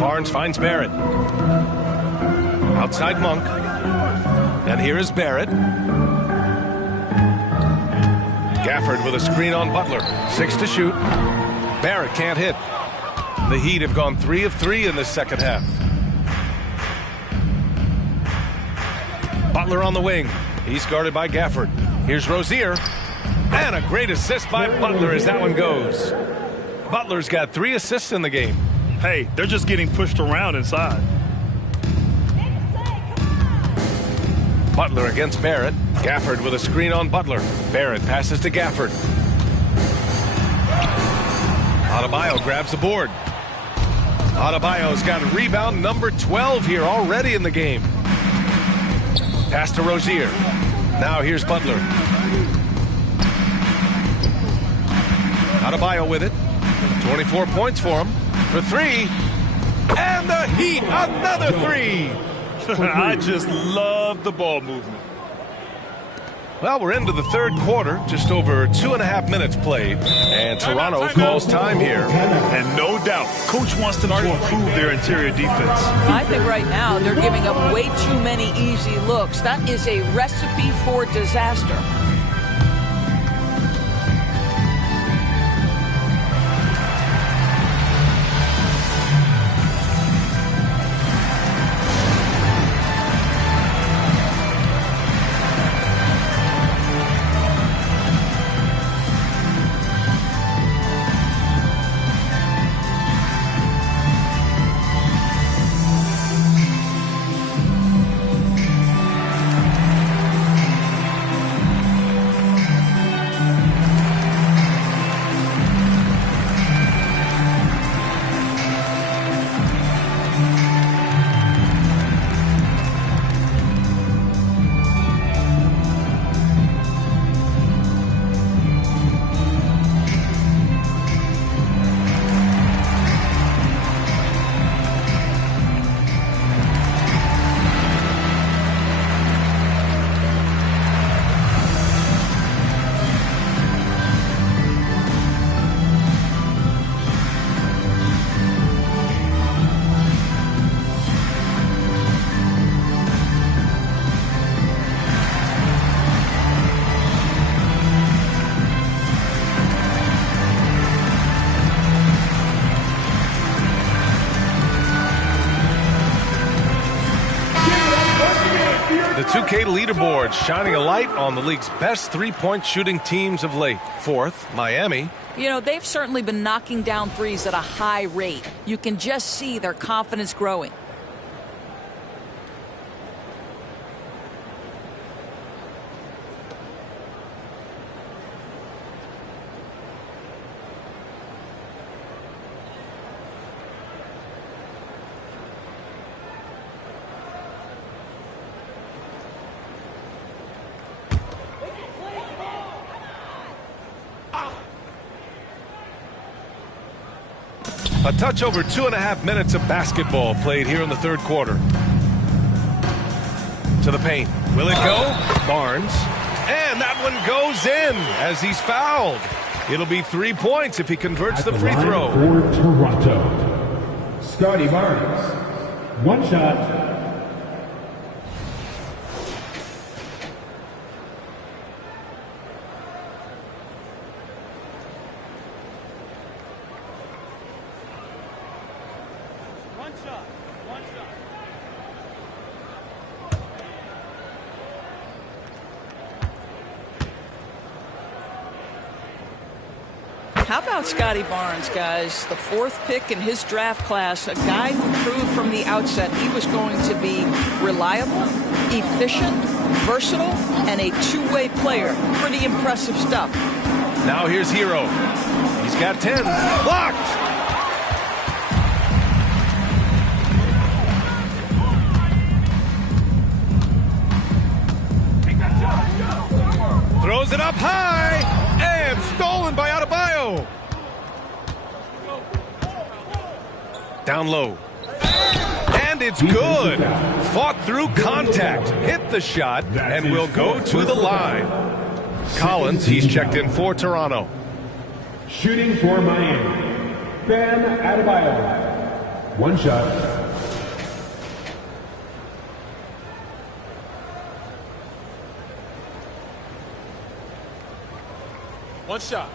Barnes finds Barrett. Outside Monk. And here is Barrett. Gafford with a screen on Butler. 6 to shoot. Barrett can't hit. The Heat have gone 3 of 3 in this second half. Butler on the wing. He's guarded by Gafford. Here's Rozier. And a great assist by Butler as that one goes. Butler's got 3 assists in the game. Hey, they're just getting pushed around inside. Butler against Barrett. Gafford with a screen on Butler. Barrett passes to Gafford. Adebayo grabs the board. Adebayo's got rebound number 12 here already in the game. Pass to Rozier. Now here's Butler. Adebayo with it. 24 points for him. For 3. And the Heat, another 3. I just love the ball movement. Well, we're into the third quarter. Just over 2.5 minutes played. And Toronto calls time here. And no doubt, Coach wants them to improve their interior defense. I think right now they're giving up way too many easy looks. That is a recipe for disaster. 2K leaderboard, shining a light on the league's best three-point shooting teams of late. Fourth, Miami. You know, they've certainly been knocking down threes at a high rate. You can just see their confidence growing. A touch over 2.5 minutes of basketball played here in the third quarter. To the paint. Will it go? Barnes. And that one goes in as he's fouled. It'll be 3 points if he converts the free throw. For Toronto, Scotty Barnes. One shot. How about Scotty Barnes, guys? The fourth pick in his draft class, a guy who proved from the outset he was going to be reliable, efficient, versatile, and a two-way player. Pretty impressive stuff. Now here's Hero. He's got 10. Blocked! Throws it up high and stolen by Adebayo. Down low. And it's good. Fought through contact, hit the shot, and will go to the line. Collins, he's checked in for Toronto. Shooting for Miami, Bam Adebayo. One shot. One shot.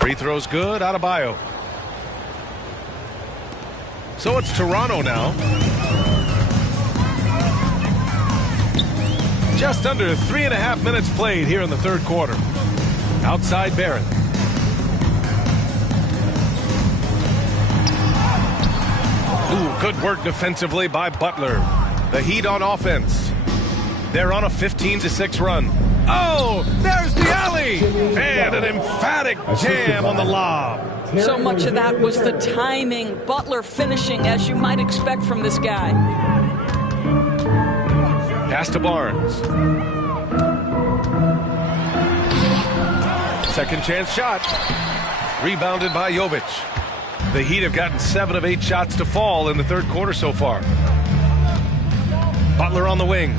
Free throw's good, Adebayo. So it's Toronto now. Just under 3.5 minutes played here in the third quarter. Outside Barrett. Ooh, good work defensively by Butler. The Heat on offense. They're on a 15-6 run. Oh, there's the alley! And an emphatic jam on the lob. So much of that was the timing. Butler finishing as you might expect from this guy. Pass to Barnes. Second chance shot. Rebounded by Jovic. The Heat have gotten 7 of 8 shots to fall in the third quarter so far. Butler on the wing.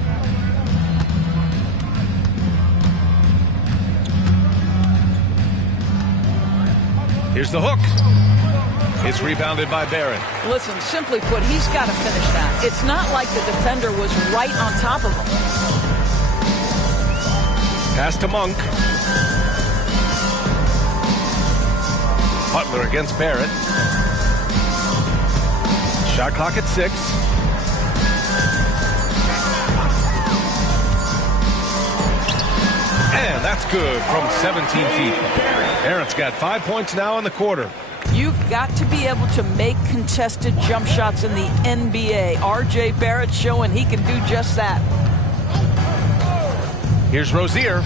Here's the hook. It's rebounded by Barrett. Listen, simply put, he's got to finish that. It's not like the defender was right on top of him. Pass to Monk. Butler against Barrett. Shot clock at 6. And that's good from 17 feet. Barrett's got 5 points now in the quarter. You've got to be able to make contested jump shots in the NBA. R.J. Barrett showing he can do just that. Here's Rozier.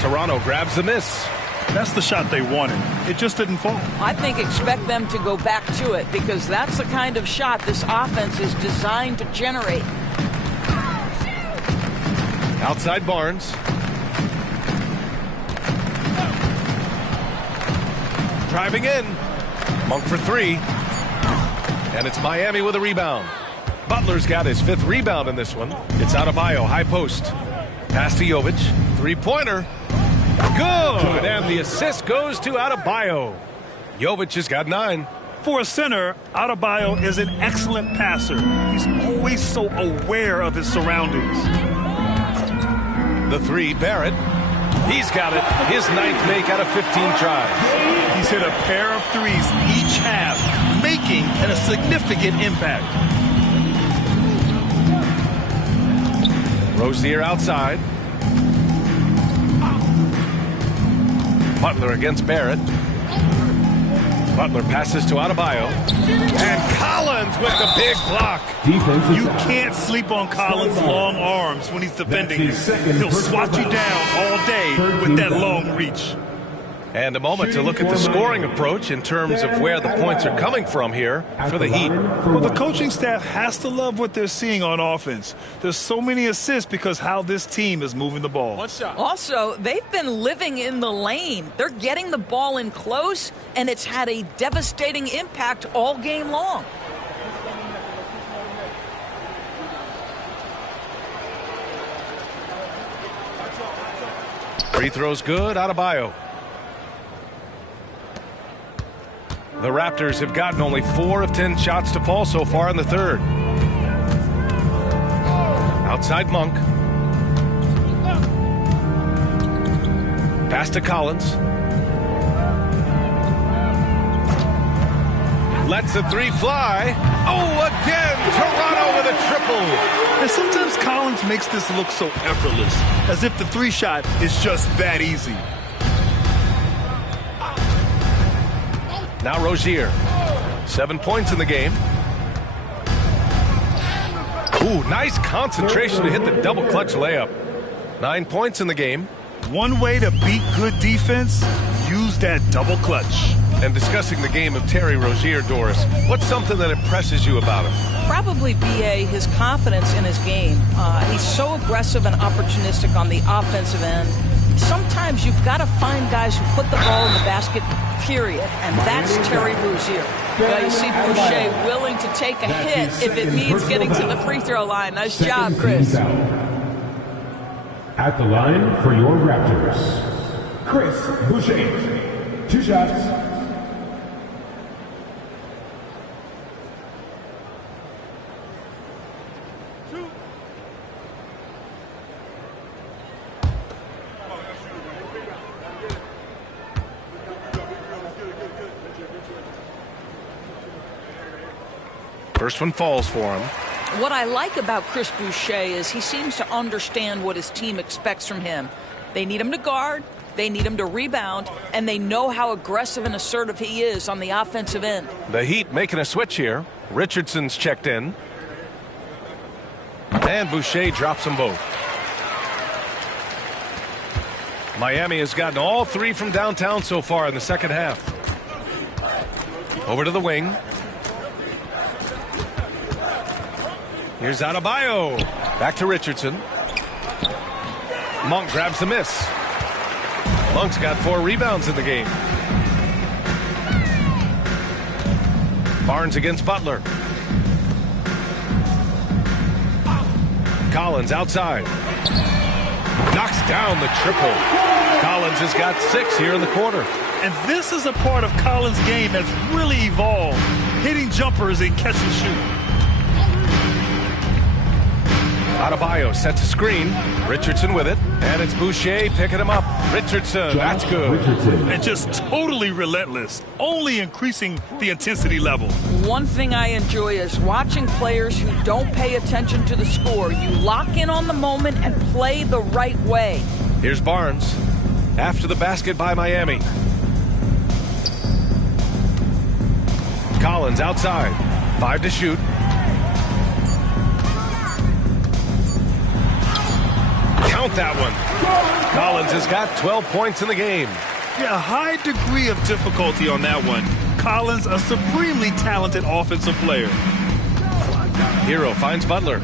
Toronto grabs the miss. That's the shot they wanted. It just didn't fall. I think expect them to go back to it because that's the kind of shot this offense is designed to generate. Outside Barnes. Driving in. Monk for 3. And it's Miami with a rebound. Butler's got his 5th rebound in this one. It's Adebayo, high post. Pass to Jovic. 3-pointer. Good. And the assist goes to Adebayo. Jovic has got 9. For a center, Adebayo is an excellent passer. He's always so aware of his surroundings. The three, Barrett. He's got it. His 9th make out of 15 tries. He's hit a pair of threes each half, making a significant impact. Rozier outside. Butler against Barrett. Butler passes to Adebayo. And Collins with the big block. You can't sleep on Collins' long arms when he's defending you. He'll swat you down all day with that long reach. And a moment to look at the scoring approach in terms of where the points are coming from here for the Heat. Well, the coaching staff has to love what they're seeing on offense. There's so many assists because how this team is moving the ball. Also, they've been living in the lane. They're getting the ball in close, and it's had a devastating impact all game long. Free throws good, Adebayo. The Raptors have gotten only 4 of 10 shots to fall so far in the third. Outside Monk. Pass to Collins. Lets the three fly. Oh, again, Toronto with a triple. And sometimes Collins makes this look so effortless, as if the three shot is just that easy. Now Rozier. 7 points in the game. Ooh, nice concentration to hit the double clutch layup. 9 points in the game. One way to beat good defense, use that double clutch. And discussing the game of Terry Rozier, Doris, what's something that impresses you about him? Probably, B.A., his confidence in his game. He's so aggressive and opportunistic on the offensive end. Sometimes you've got to find guys who put the ball in the basket, period, and that's Terry Rozier. Now you see Boucher willing to take a hit if it means getting to the free throw line. Nice job, Chris. At the line for your Raptors, Chris Boucher. 2 shots. First one falls for him. What I like about Chris Boucher is he seems to understand what his team expects from him. They need him to guard, they need him to rebound, and they know how aggressive and assertive he is on the offensive end. The Heat making a switch here. Richardson's checked in. And Boucher drops them both. Miami has gotten all 3 from downtown so far in the second half. Over to the wing. Here's Adebayo. Back to Richardson. Monk grabs the miss. Monk's got 4 rebounds in the game. Barnes against Butler. Collins outside. Knocks down the triple. Collins has got 6 here in the quarter. And this is a part of Collins' game that's really evolved. Hitting jumpers and catch and shoot. Adebayo sets a screen. Richardson with it. And it's Boucher picking him up. Richardson, that's good. And just totally relentless. Only increasing the intensity level. One thing I enjoy is watching players who don't pay attention to the score. You lock in on the moment and play the right way. Here's Barnes. After the basket by Miami. Collins outside. 5 to shoot. Count that one. Collins has got 12 points in the game. Yeah, a high degree of difficulty on that one. Collins, a supremely talented offensive player. Hero finds Butler.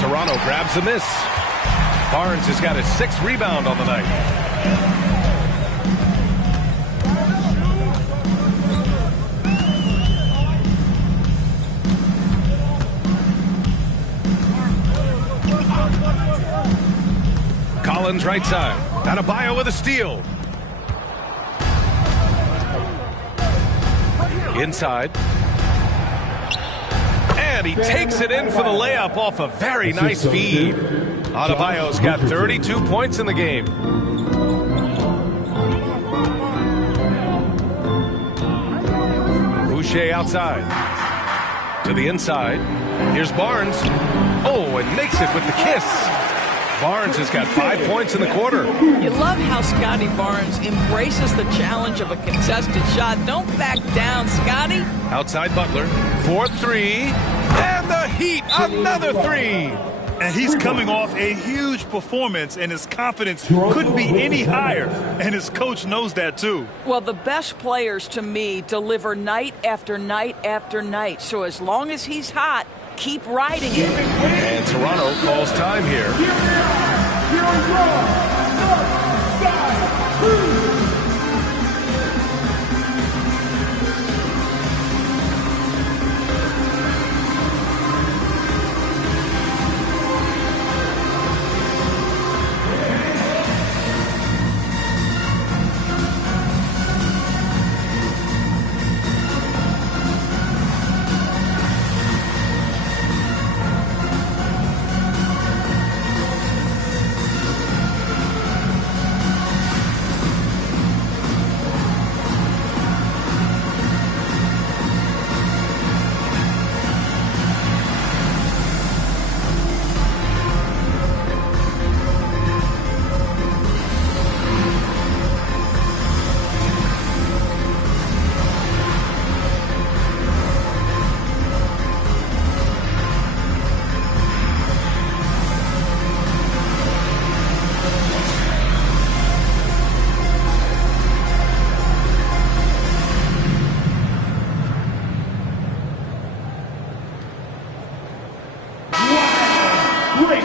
Toronto grabs the miss. Barnes has got his 6th rebound on the night. Collins right side. Adebayo with a steal. Inside. And he takes it in for the layup off a very nice feed. Adebayo's got 32 points in the game. Boucher outside. To the inside. Here's Barnes. Oh, and makes it with the kiss. Barnes has got 5 points in the quarter. You love how Scotty Barnes embraces the challenge of a contested shot. Don't back down, Scotty. Outside Butler. 4-3. And the Heat, another three. And he's coming off a huge performance, and his confidence couldn't be any higher. And his coach knows that, too. Well, the best players, to me, deliver night after night after night. So as long as he's hot, keep riding it. And Toronto calls time here.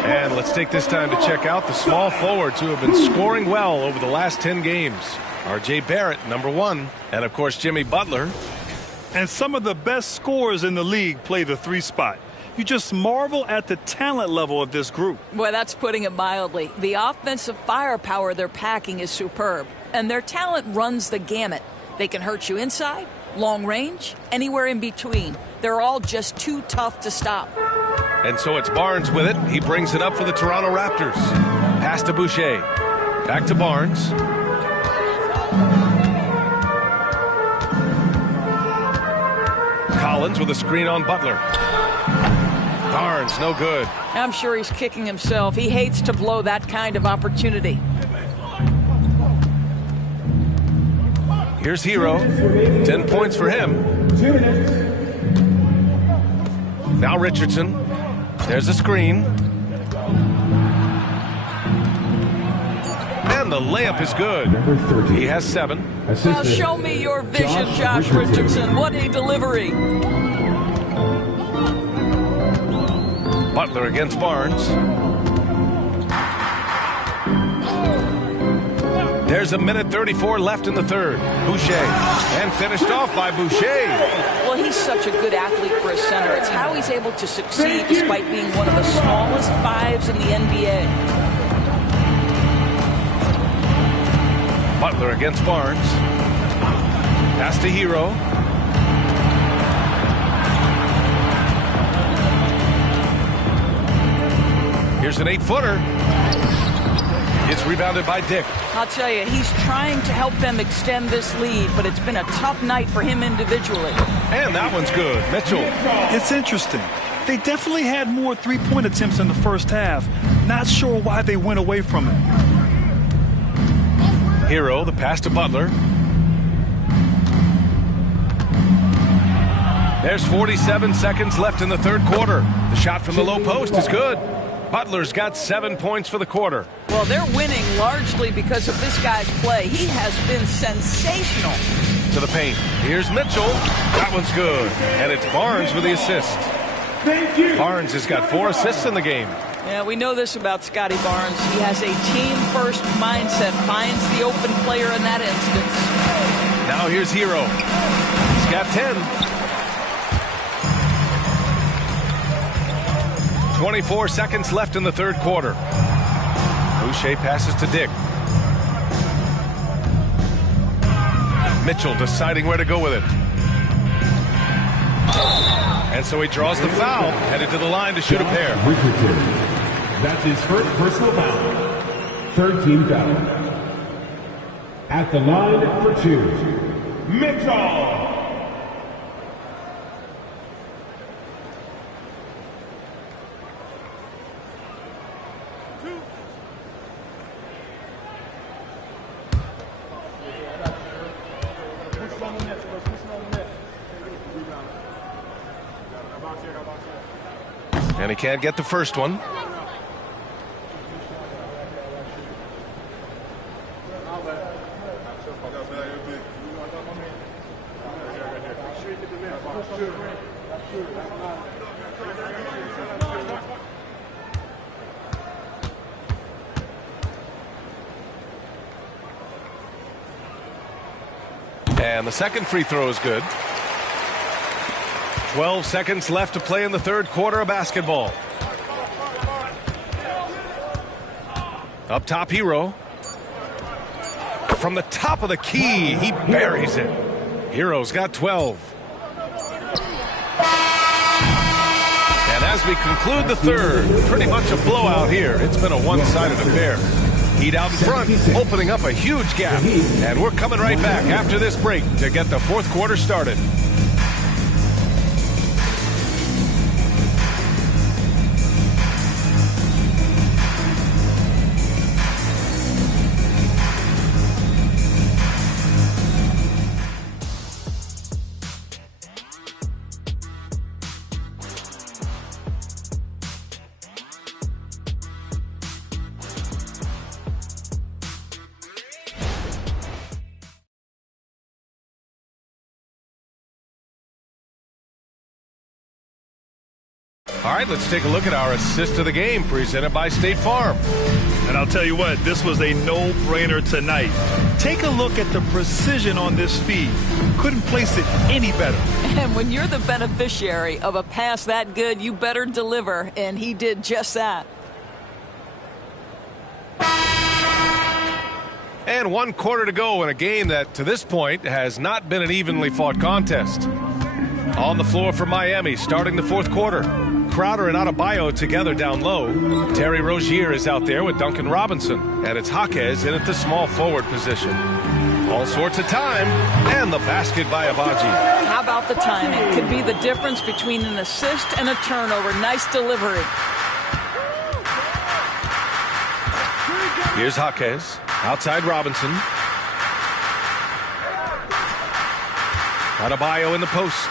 And let's take this time to check out the small forwards who have been scoring well over the last 10 games. R.J. Barrett, number 1, and of course Jimmy Butler. And some of the best scorers in the league play the 3 spot. You just marvel at the talent level of this group. Well, that's putting it mildly. The offensive firepower they're packing is superb, and their talent runs the gamut. They can hurt you inside, long range, anywhere in between. They're all just too tough to stop. And so it's Barnes with it. He brings it up for the Toronto Raptors. Pass to Boucher. Back to Barnes. Collins with a screen on Butler. Barnes, no good. I'm sure he's kicking himself. He hates to blow that kind of opportunity. Here's Hero. 10 points for him. Now Richardson. There's a screen. And the layup is good. He has 7. Well, show me your vision, Josh Richardson. What a delivery. Butler against Barnes. There's a minute 34 left in the third. Boucher. And finished off by Boucher. Well, he's such a good athlete for a center. It's how he's able to succeed despite being one of the smallest 5s in the NBA. Butler against Barnes. Pass to Hero. Here's an 8-footer. It's rebounded by Dick. I'll tell you, he's trying to help them extend this lead, but it's been a tough night for him individually. And that one's good. Mitchell. It's interesting. They definitely had more three-point attempts in the first half. Not sure why they went away from it. Hero, the pass to Butler. There's 47 seconds left in the third quarter. The shot from the low post is good. Butler's got 7 points for the quarter. Well, they're winning largely because of this guy's play. He has been sensational. To the paint. Here's Mitchell. That one's good. And it's Barnes with the assist. Barnes has got 4 assists in the game. Yeah, we know this about Scotty Barnes. He has a team-first mindset, finds the open player in that instance. Now here's Hero. He's got 10. 24 seconds left in the third quarter. Boucher passes to Dick. Mitchell deciding where to go with it. And so he draws the foul, headed to the line to shoot a pair. Richardson. That's his first personal foul. Third team foul. At the line for two, Mitchell. And he can't get the first one. And the second free throw is good. 12 seconds left to play in the third quarter of basketball. Up top, Hero. From the top of the key, he buries it. Hero's got 12. And as we conclude the third, pretty much a blowout here. It's been a one-sided affair. Heat out in front, opening up a huge gap. And we're coming right back after this break to get the fourth quarter started. All right, let's take a look at our assist of the game presented by State Farm. And I'll tell you what, this was a no-brainer tonight. Take a look at the precision on this feed. Couldn't place it any better. And when you're the beneficiary of a pass that good, you better deliver, and he did just that. And 1 quarter to go in a game that, to this point, has not been an evenly fought contest. On the floor for Miami, starting the fourth quarter. Crowder and Adebayo together down low. Terry Rozier is out there with Duncan Robinson. And it's Jaquez in at the small forward position. All sorts of time. And the basket by Agbaji. How about the timing? Could be the difference between an assist and a turnover. Nice delivery. Here's Jaquez. Outside Robinson. Adebayo in the post.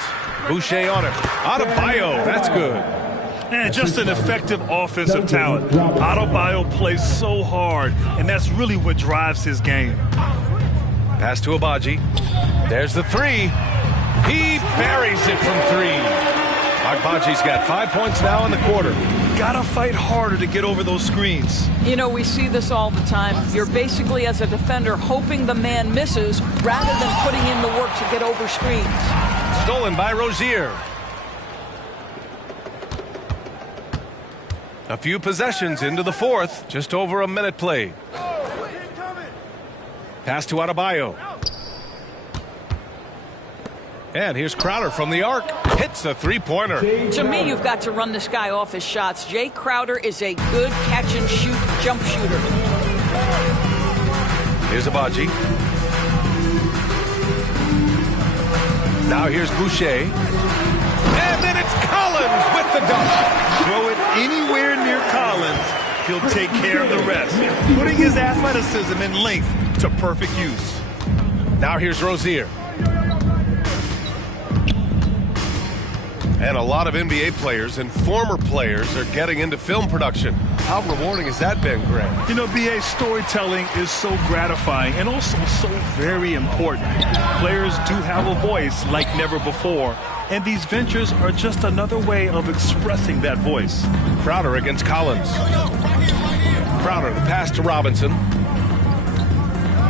Boucher on it. Adebayo, that's good. And just an effective offensive talent. Adebayo plays so hard, and that's really what drives his game. Pass to Agbaji. There's the three. He buries it from three. Agbaji's got 5 points now in the quarter. Gotta fight harder to get over those screens. You know, we see this all the time. You're basically, as a defender, hoping the man misses rather than putting in the work to get over screens. Stolen by Rozier. A few possessions into the fourth. Just over a minute played. Pass to Adebayo. And here's Crowder from the arc. Hits the three-pointer. To me, you've got to run this guy off his shots. Jay Crowder is a good catch-and-shoot jump shooter. Here's Agbaji. Now here's Boucher. And then it's Collins with the dunk. Throw it anywhere near Collins, he'll take care of the rest. Putting his athleticism and length to perfect use. Now here's Rozier. And a lot of NBA players and former players are getting into film production. How rewarding has that been, Greg? You know, BA, storytelling is so gratifying and also so very important. Players do have a voice like never before, and these ventures are just another way of expressing that voice. Crowder against Collins. Crowder, the pass to Robinson.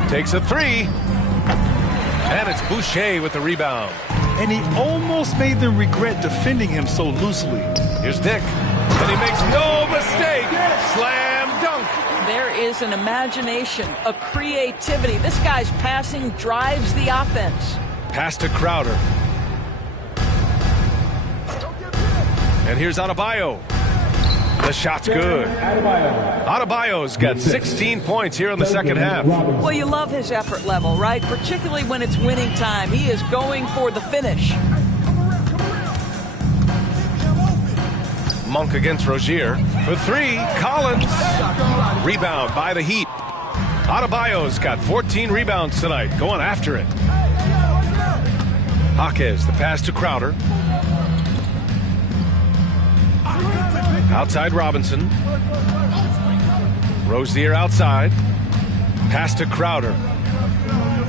Takes a three. And it's Boucher with the rebound. And he almost made them regret defending him so loosely. Here's Dick. And he makes no mistake. Slam dunk. There is an imagination, a creativity. This guy's passing drives the offense. Pass to Crowder. And here's Adebayo. The shot's good. Adebayo's got 16 points here in the second half. Well, you love his effort level, right? Particularly when it's winning time. He is going for the finish. Monk against Rozier. For three, Collins. Rebound by the Heat. Adebayo's got 14 rebounds tonight, going after it. Jaquez, the pass to Crowder. Outside Robinson. Rozier outside. Pass to Crowder.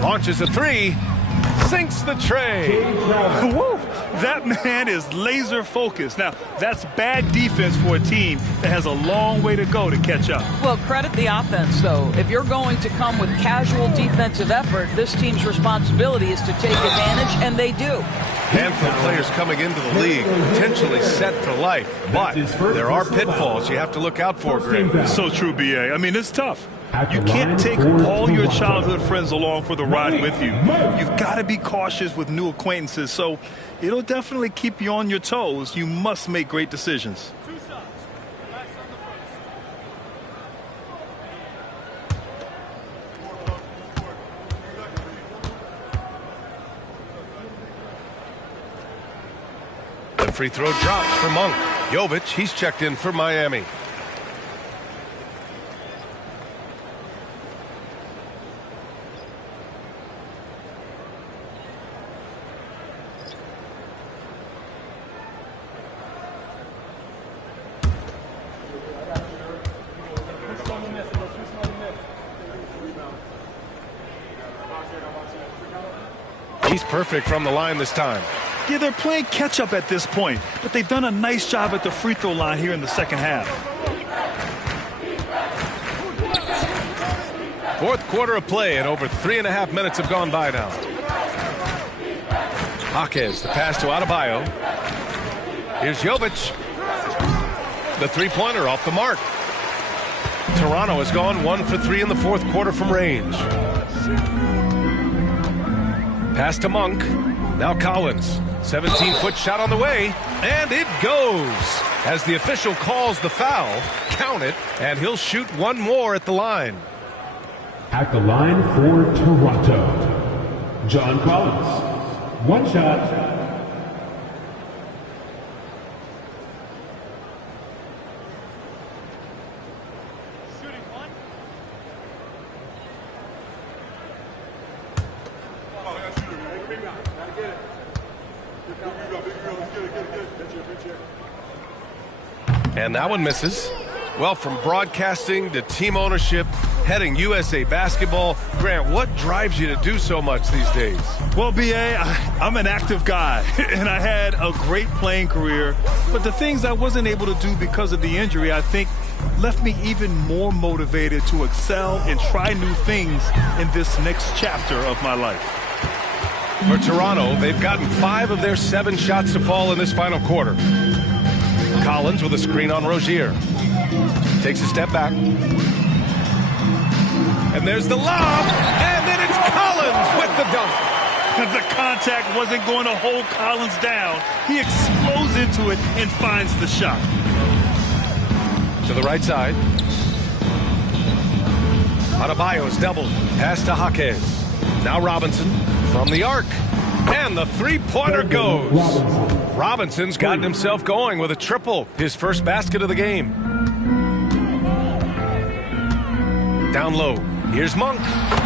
Launches a three. Sinks the tray. Woo! That man is laser focused. Now, that's bad defense for a team that has a long way to go to catch up. Well, credit the offense, though. If you're going to come with casual defensive effort, this team's responsibility is to take advantage, and they do. Handful of players coming into the league, potentially set for life. But there are pitfalls you have to look out for, Greg. So true, B.A. I mean, it's tough. You can't take all your childhood friends along for the ride with you. You've got to be cautious with new acquaintances, so it'll definitely keep you on your toes. You must make great decisions. The free throw drops for Monk. Jovic, he's checked in for Miami. He's perfect from the line this time. Yeah, they're playing catch-up at this point, but they've done a nice job at the free throw line here in the second half. Fourth quarter of play, and over 3.5 minutes have gone by now. Jaquez, the pass to Adebayo. Here's Jovic. The three-pointer off the mark. Toronto has gone 1 for 3 in the fourth quarter from range. Pass to Monk. Now Collins. 17-foot shot on the way, and it goes. As the official calls the foul, count it, and he'll shoot one more at the line. At the line for Toronto, John Collins. One shot. And that one misses. Well, from broadcasting to team ownership, heading USA Basketball, Grant, what drives you to do so much these days? Well, B.A., I'm an active guy, and I had a great playing career. But the things I wasn't able to do because of the injury, I think, left me even more motivated to excel and try new things in this next chapter of my life. For Toronto, they've gotten 5 of their 7 shots to fall in this final quarter. Collins with a screen on Rozier. Takes a step back. And there's the lob. And then it's Collins with the dunk. The contact wasn't going to hold Collins down. He explodes into it and finds the shot. To the right side. Adebayo's doubled. Pass to Jaquez. Now Robinson from the arc. And the three-pointer goes. Robinson's gotten himself going with a triple. His first basket of the game. Down low. Here's Monk.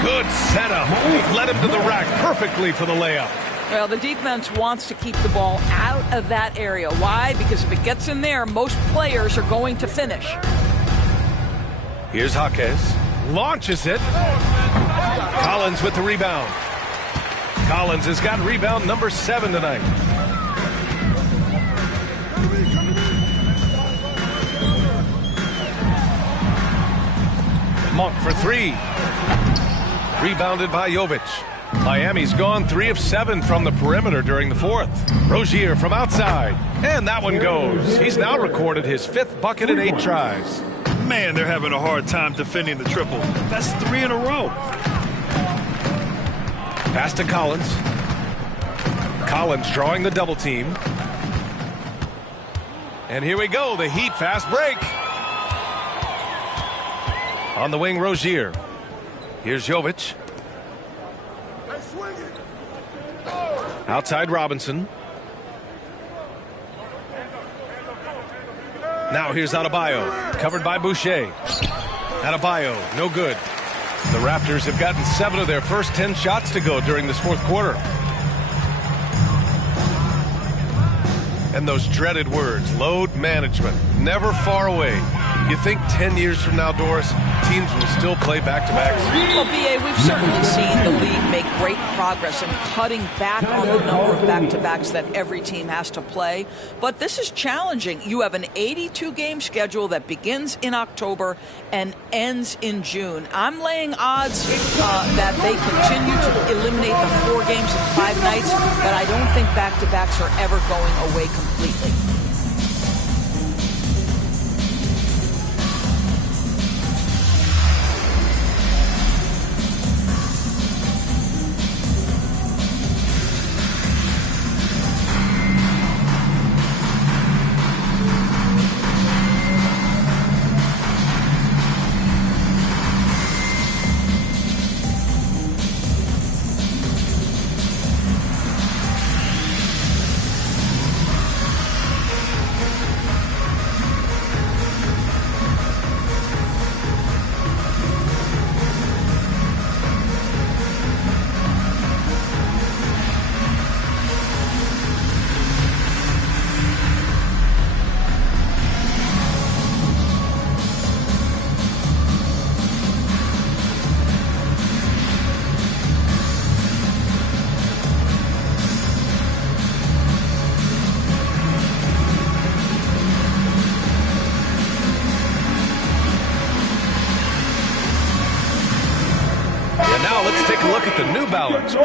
Good setup. Led him to the rack perfectly for the layup. Well, the defense wants to keep the ball out of that area. Why? Because if it gets in there, most players are going to finish. Here's Jaquez. Launches it. Collins with the rebound. Collins has got rebound number 7 tonight. Monk for 3. Rebounded by Jovic. Miami's gone 3 of 7 from the perimeter during the fourth. Rozier from outside. And that one goes. He's now recorded his 5th bucket in 8 tries. Man, they're having a hard time defending the triple. That's 3 in a row. Pass to Collins. Collins drawing the double team. And here we go, the Heat fast break. On the wing, Rozier. Here's Jovic. Outside Robinson. Now here's Adebayo, covered by Boucher. Adebayo, no good. The Raptors have gotten 7 of their first 10 shots to go during this fourth quarter. And those dreaded words, load management, never far away. You think 10 years from now, Doris, teams will still play back-to-backs? Well, B.A., we've certainly seen the league make great progress in cutting back on the number of back-to-backs that every team has to play. But this is challenging. You have an 82-game schedule that begins in October and ends in June. I'm laying odds that they continue to eliminate the 4 games in 5 nights, but I don't think back-to-backs are ever going away completely.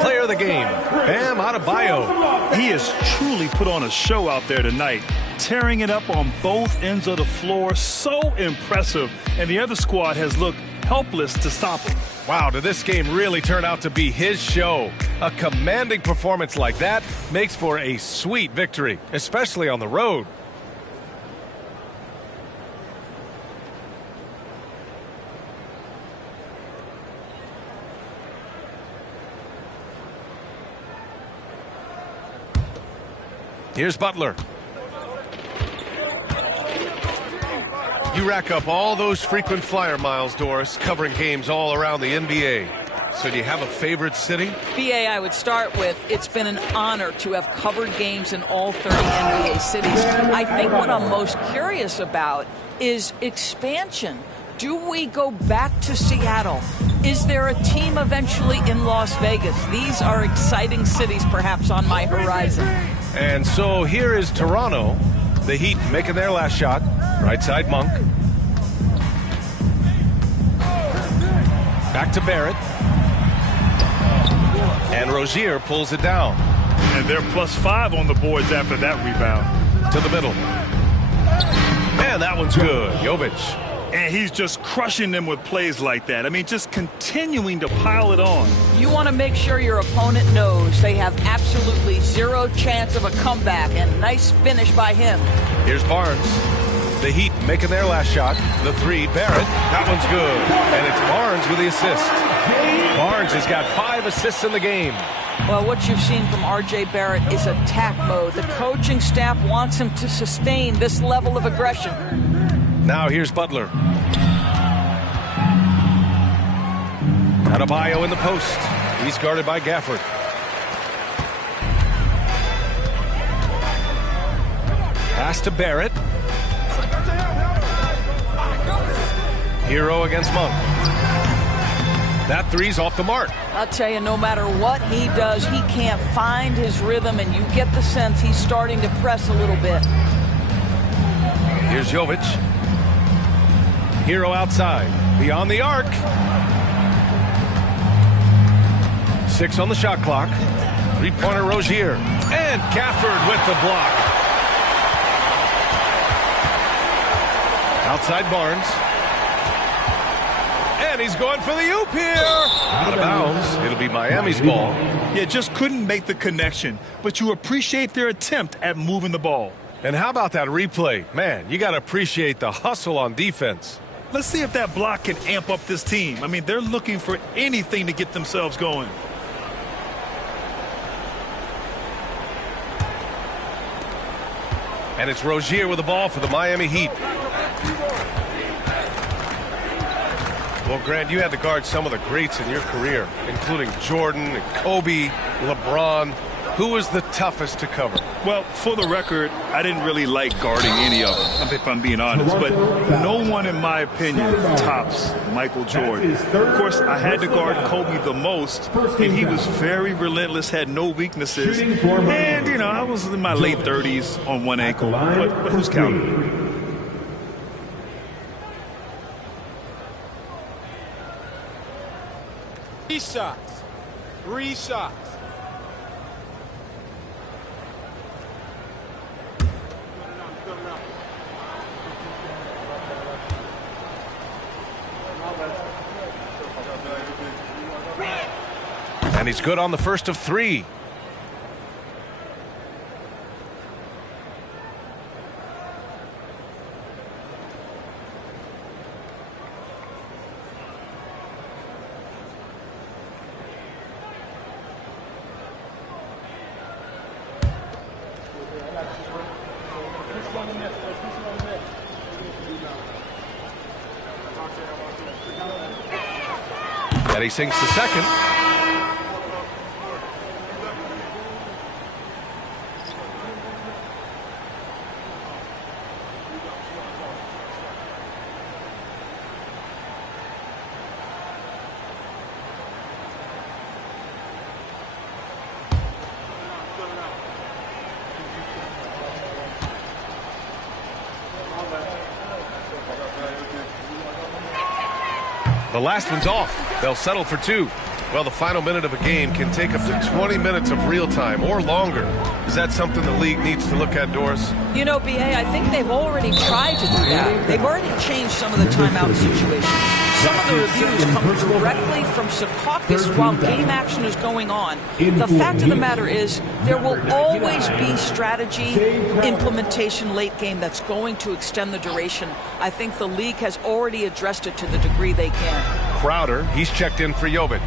Player of the game, Bam Adebayo. He has truly put on a show out there tonight, tearing it up on both ends of the floor. So impressive, and the other squad has looked helpless to stop him. Wow, did this game really turn out to be his show? A commanding performance like that makes for a sweet victory, especially on the road. Here's Butler. You rack up all those frequent flyer miles, Doris, covering games all around the NBA. So do you have a favorite city? BA, I would start with, it's been an honor to have covered games in all 30 NBA cities. I think what I'm most curious about is expansion. Do we go back to Seattle? Is there a team eventually in Las Vegas? These are exciting cities perhaps on my horizon. And so here is Toronto. The Heat making their last shot. Right side, Monk. Back to Barrett. And Rozier pulls it down. And they're +5 on the boards after that rebound. To the middle. And that one's good. Jovic. And he's just crushing them with plays like that. I mean, just continuing to pile it on. You want to make sure your opponent knows they have absolutely zero chance of a comeback, and nice finish by him. Here's Barnes. The Heat making their last shot. The 3, Barrett. That one's good. And it's Barnes with the assist. Barnes has got 5 assists in the game. Well, what you've seen from R.J. Barrett is attack mode. The coaching staff wants him to sustain this level of aggression. Now here's Butler. Adebayo in the post. He's guarded by Gafford. Pass to Barrett. Hero against Monk. That 3's off the mark. I'll tell you, no matter what he does, he can't find his rhythm, and you get the sense he's starting to press a little bit. Here's Jovic. Hero outside. Beyond the arc. 6 on the shot clock. 3-pointer Rozier. And Gafford with the block. Outside Barnes. And he's going for the oop here. Out of bounds. It'll be Miami's ball. Yeah, just couldn't make the connection. But you appreciate their attempt at moving the ball. And how about that replay? Man, you got to appreciate the hustle on defense. Let's see if that block can amp up this team. I mean, they're looking for anything to get themselves going. And it's Rozier with the ball for the Miami Heat. Well, Grant, you had to guard some of the greats in your career, including Jordan, and Kobe, LeBron. Who was the toughest to cover? Well, for the record, I didn't really like guarding any of them, if I'm being honest. But no one, in my opinion, tops Michael Jordan. Of course, I had to guard Kobe the most, and he was very relentless, had no weaknesses. And, you know, I was in my late 30s on one ankle, but who's counting? Three shots. And he's good on the first of three. And he sinks the second. The last one's off. They'll settle for two. Well, the final minute of a game can take up to 20 minutes of real time or longer. Is that something the league needs to look at, Doris? You know, B.A., I think they've already tried to do that. They've already changed some of the timeout situations. Some of the reviews come directly from Secaucus while game action is going on. The fact of the matter is there will always be strategy implementation late game that's going to extend the duration. I think the league has already addressed it to the degree they can. Crowder, he's checked in for Jovic.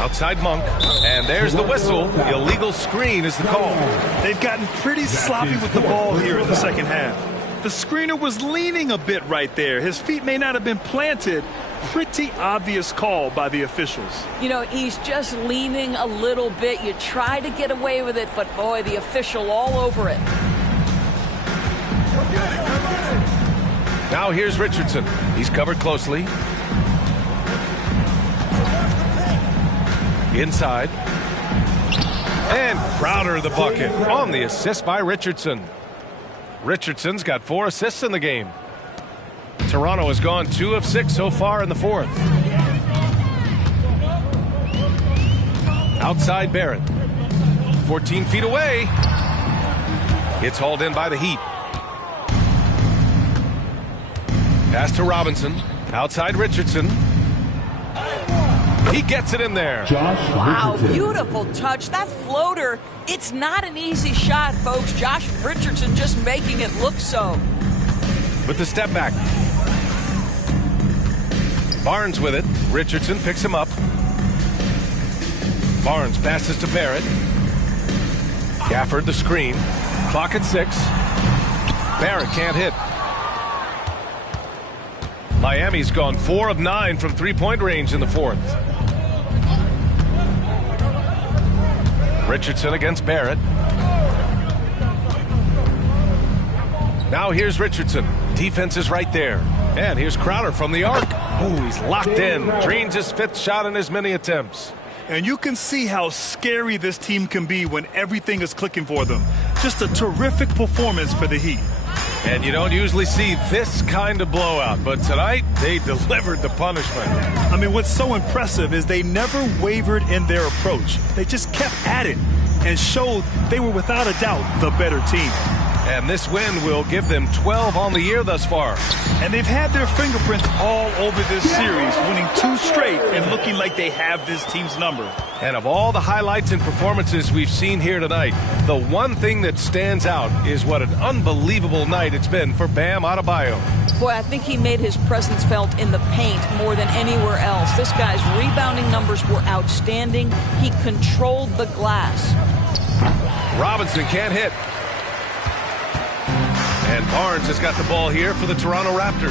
Outside Monk, and there's the whistle. Illegal screen is the call. They've gotten pretty sloppy with the ball here in the second half. The screener was leaning a bit right there. His feet may not have been planted. Pretty obvious call by the officials. You know, he's just leaning a little bit. You try to get away with it, but boy, the official all over it. Now here's Richardson. He's covered closely. Inside. And Crowder the bucket on the assist by Richardson. Richardson's got 4 assists in the game. Toronto has gone 2 of 6 so far in the fourth. Outside Barrett. 14 feet away. It's hauled in by the Heat. Pass to Robinson. Outside Richardson. He gets it in there. Wow, beautiful touch. That floater, it's not an easy shot, folks. Josh Richardson just making it look so. With the step back. Barnes with it. Richardson picks him up. Barnes passes to Barrett. Gafford the screen. Clock at 6. Barrett can't hit. Miami's gone 4 of 9 from three-point range in the fourth. Richardson against Barrett. Now here's Richardson. Defense is right there. And here's Crowder from the arc. Oh, he's locked in. Drains his 5th shot in as many attempts. And you can see how scary this team can be when everything is clicking for them. Just a terrific performance for the Heat. And you don't usually see this kind of blowout, but tonight they delivered the punishment. I mean, what's so impressive is they never wavered in their approach. They just kept at it and showed they were without a doubt the better team. And this win will give them 12 on the year thus far. And they've had their fingerprints all over this series, winning 2 straight and looking like they have this team's number. And of all the highlights and performances we've seen here tonight, the one thing that stands out is what an unbelievable night it's been for Bam Adebayo. Boy, I think he made his presence felt in the paint more than anywhere else. This guy's rebounding numbers were outstanding. He controlled the glass. Robinson can't hit. And Barnes has got the ball here for the Toronto Raptors.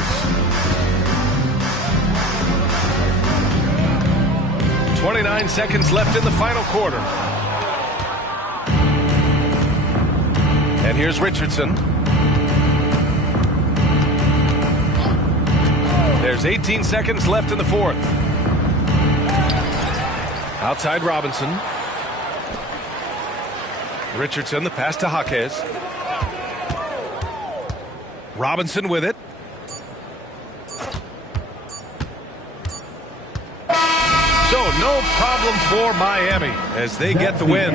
29 seconds left in the final quarter. And here's Richardson. There's 18 seconds left in the fourth. Outside Robinson. Richardson, the pass to Jaquez. Robinson with it. So no problem for Miami as they get the win.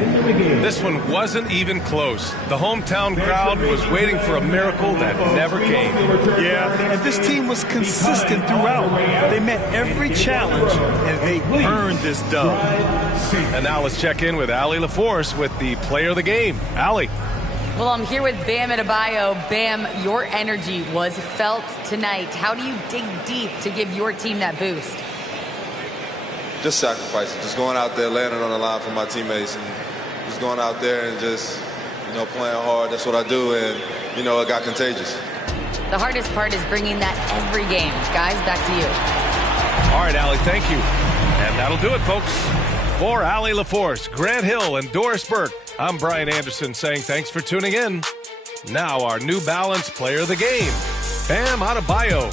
This one wasn't even close. The hometown crowd was waiting for a miracle that never came. Yeah, and this team was consistent throughout. They met every challenge, and they earned this dub. And now let's check in with Allie LaForce with the player of the game. Allie. Well, I'm here with Bam Adebayo. Bam, your energy was felt tonight. How do you dig deep to give your team that boost? Just sacrificing, just going out there, landing on the line for my teammates, and just going out there and just, playing hard. That's what I do, and, it got contagious. The hardest part is bringing that every game. Guys, back to you. All right, Allie, thank you. And that'll do it, folks. For Allie LaForce, Grant Hill, and Doris Burke, I'm Brian Anderson saying thanks for tuning in. Now our New Balance player of the game, Bam Adebayo.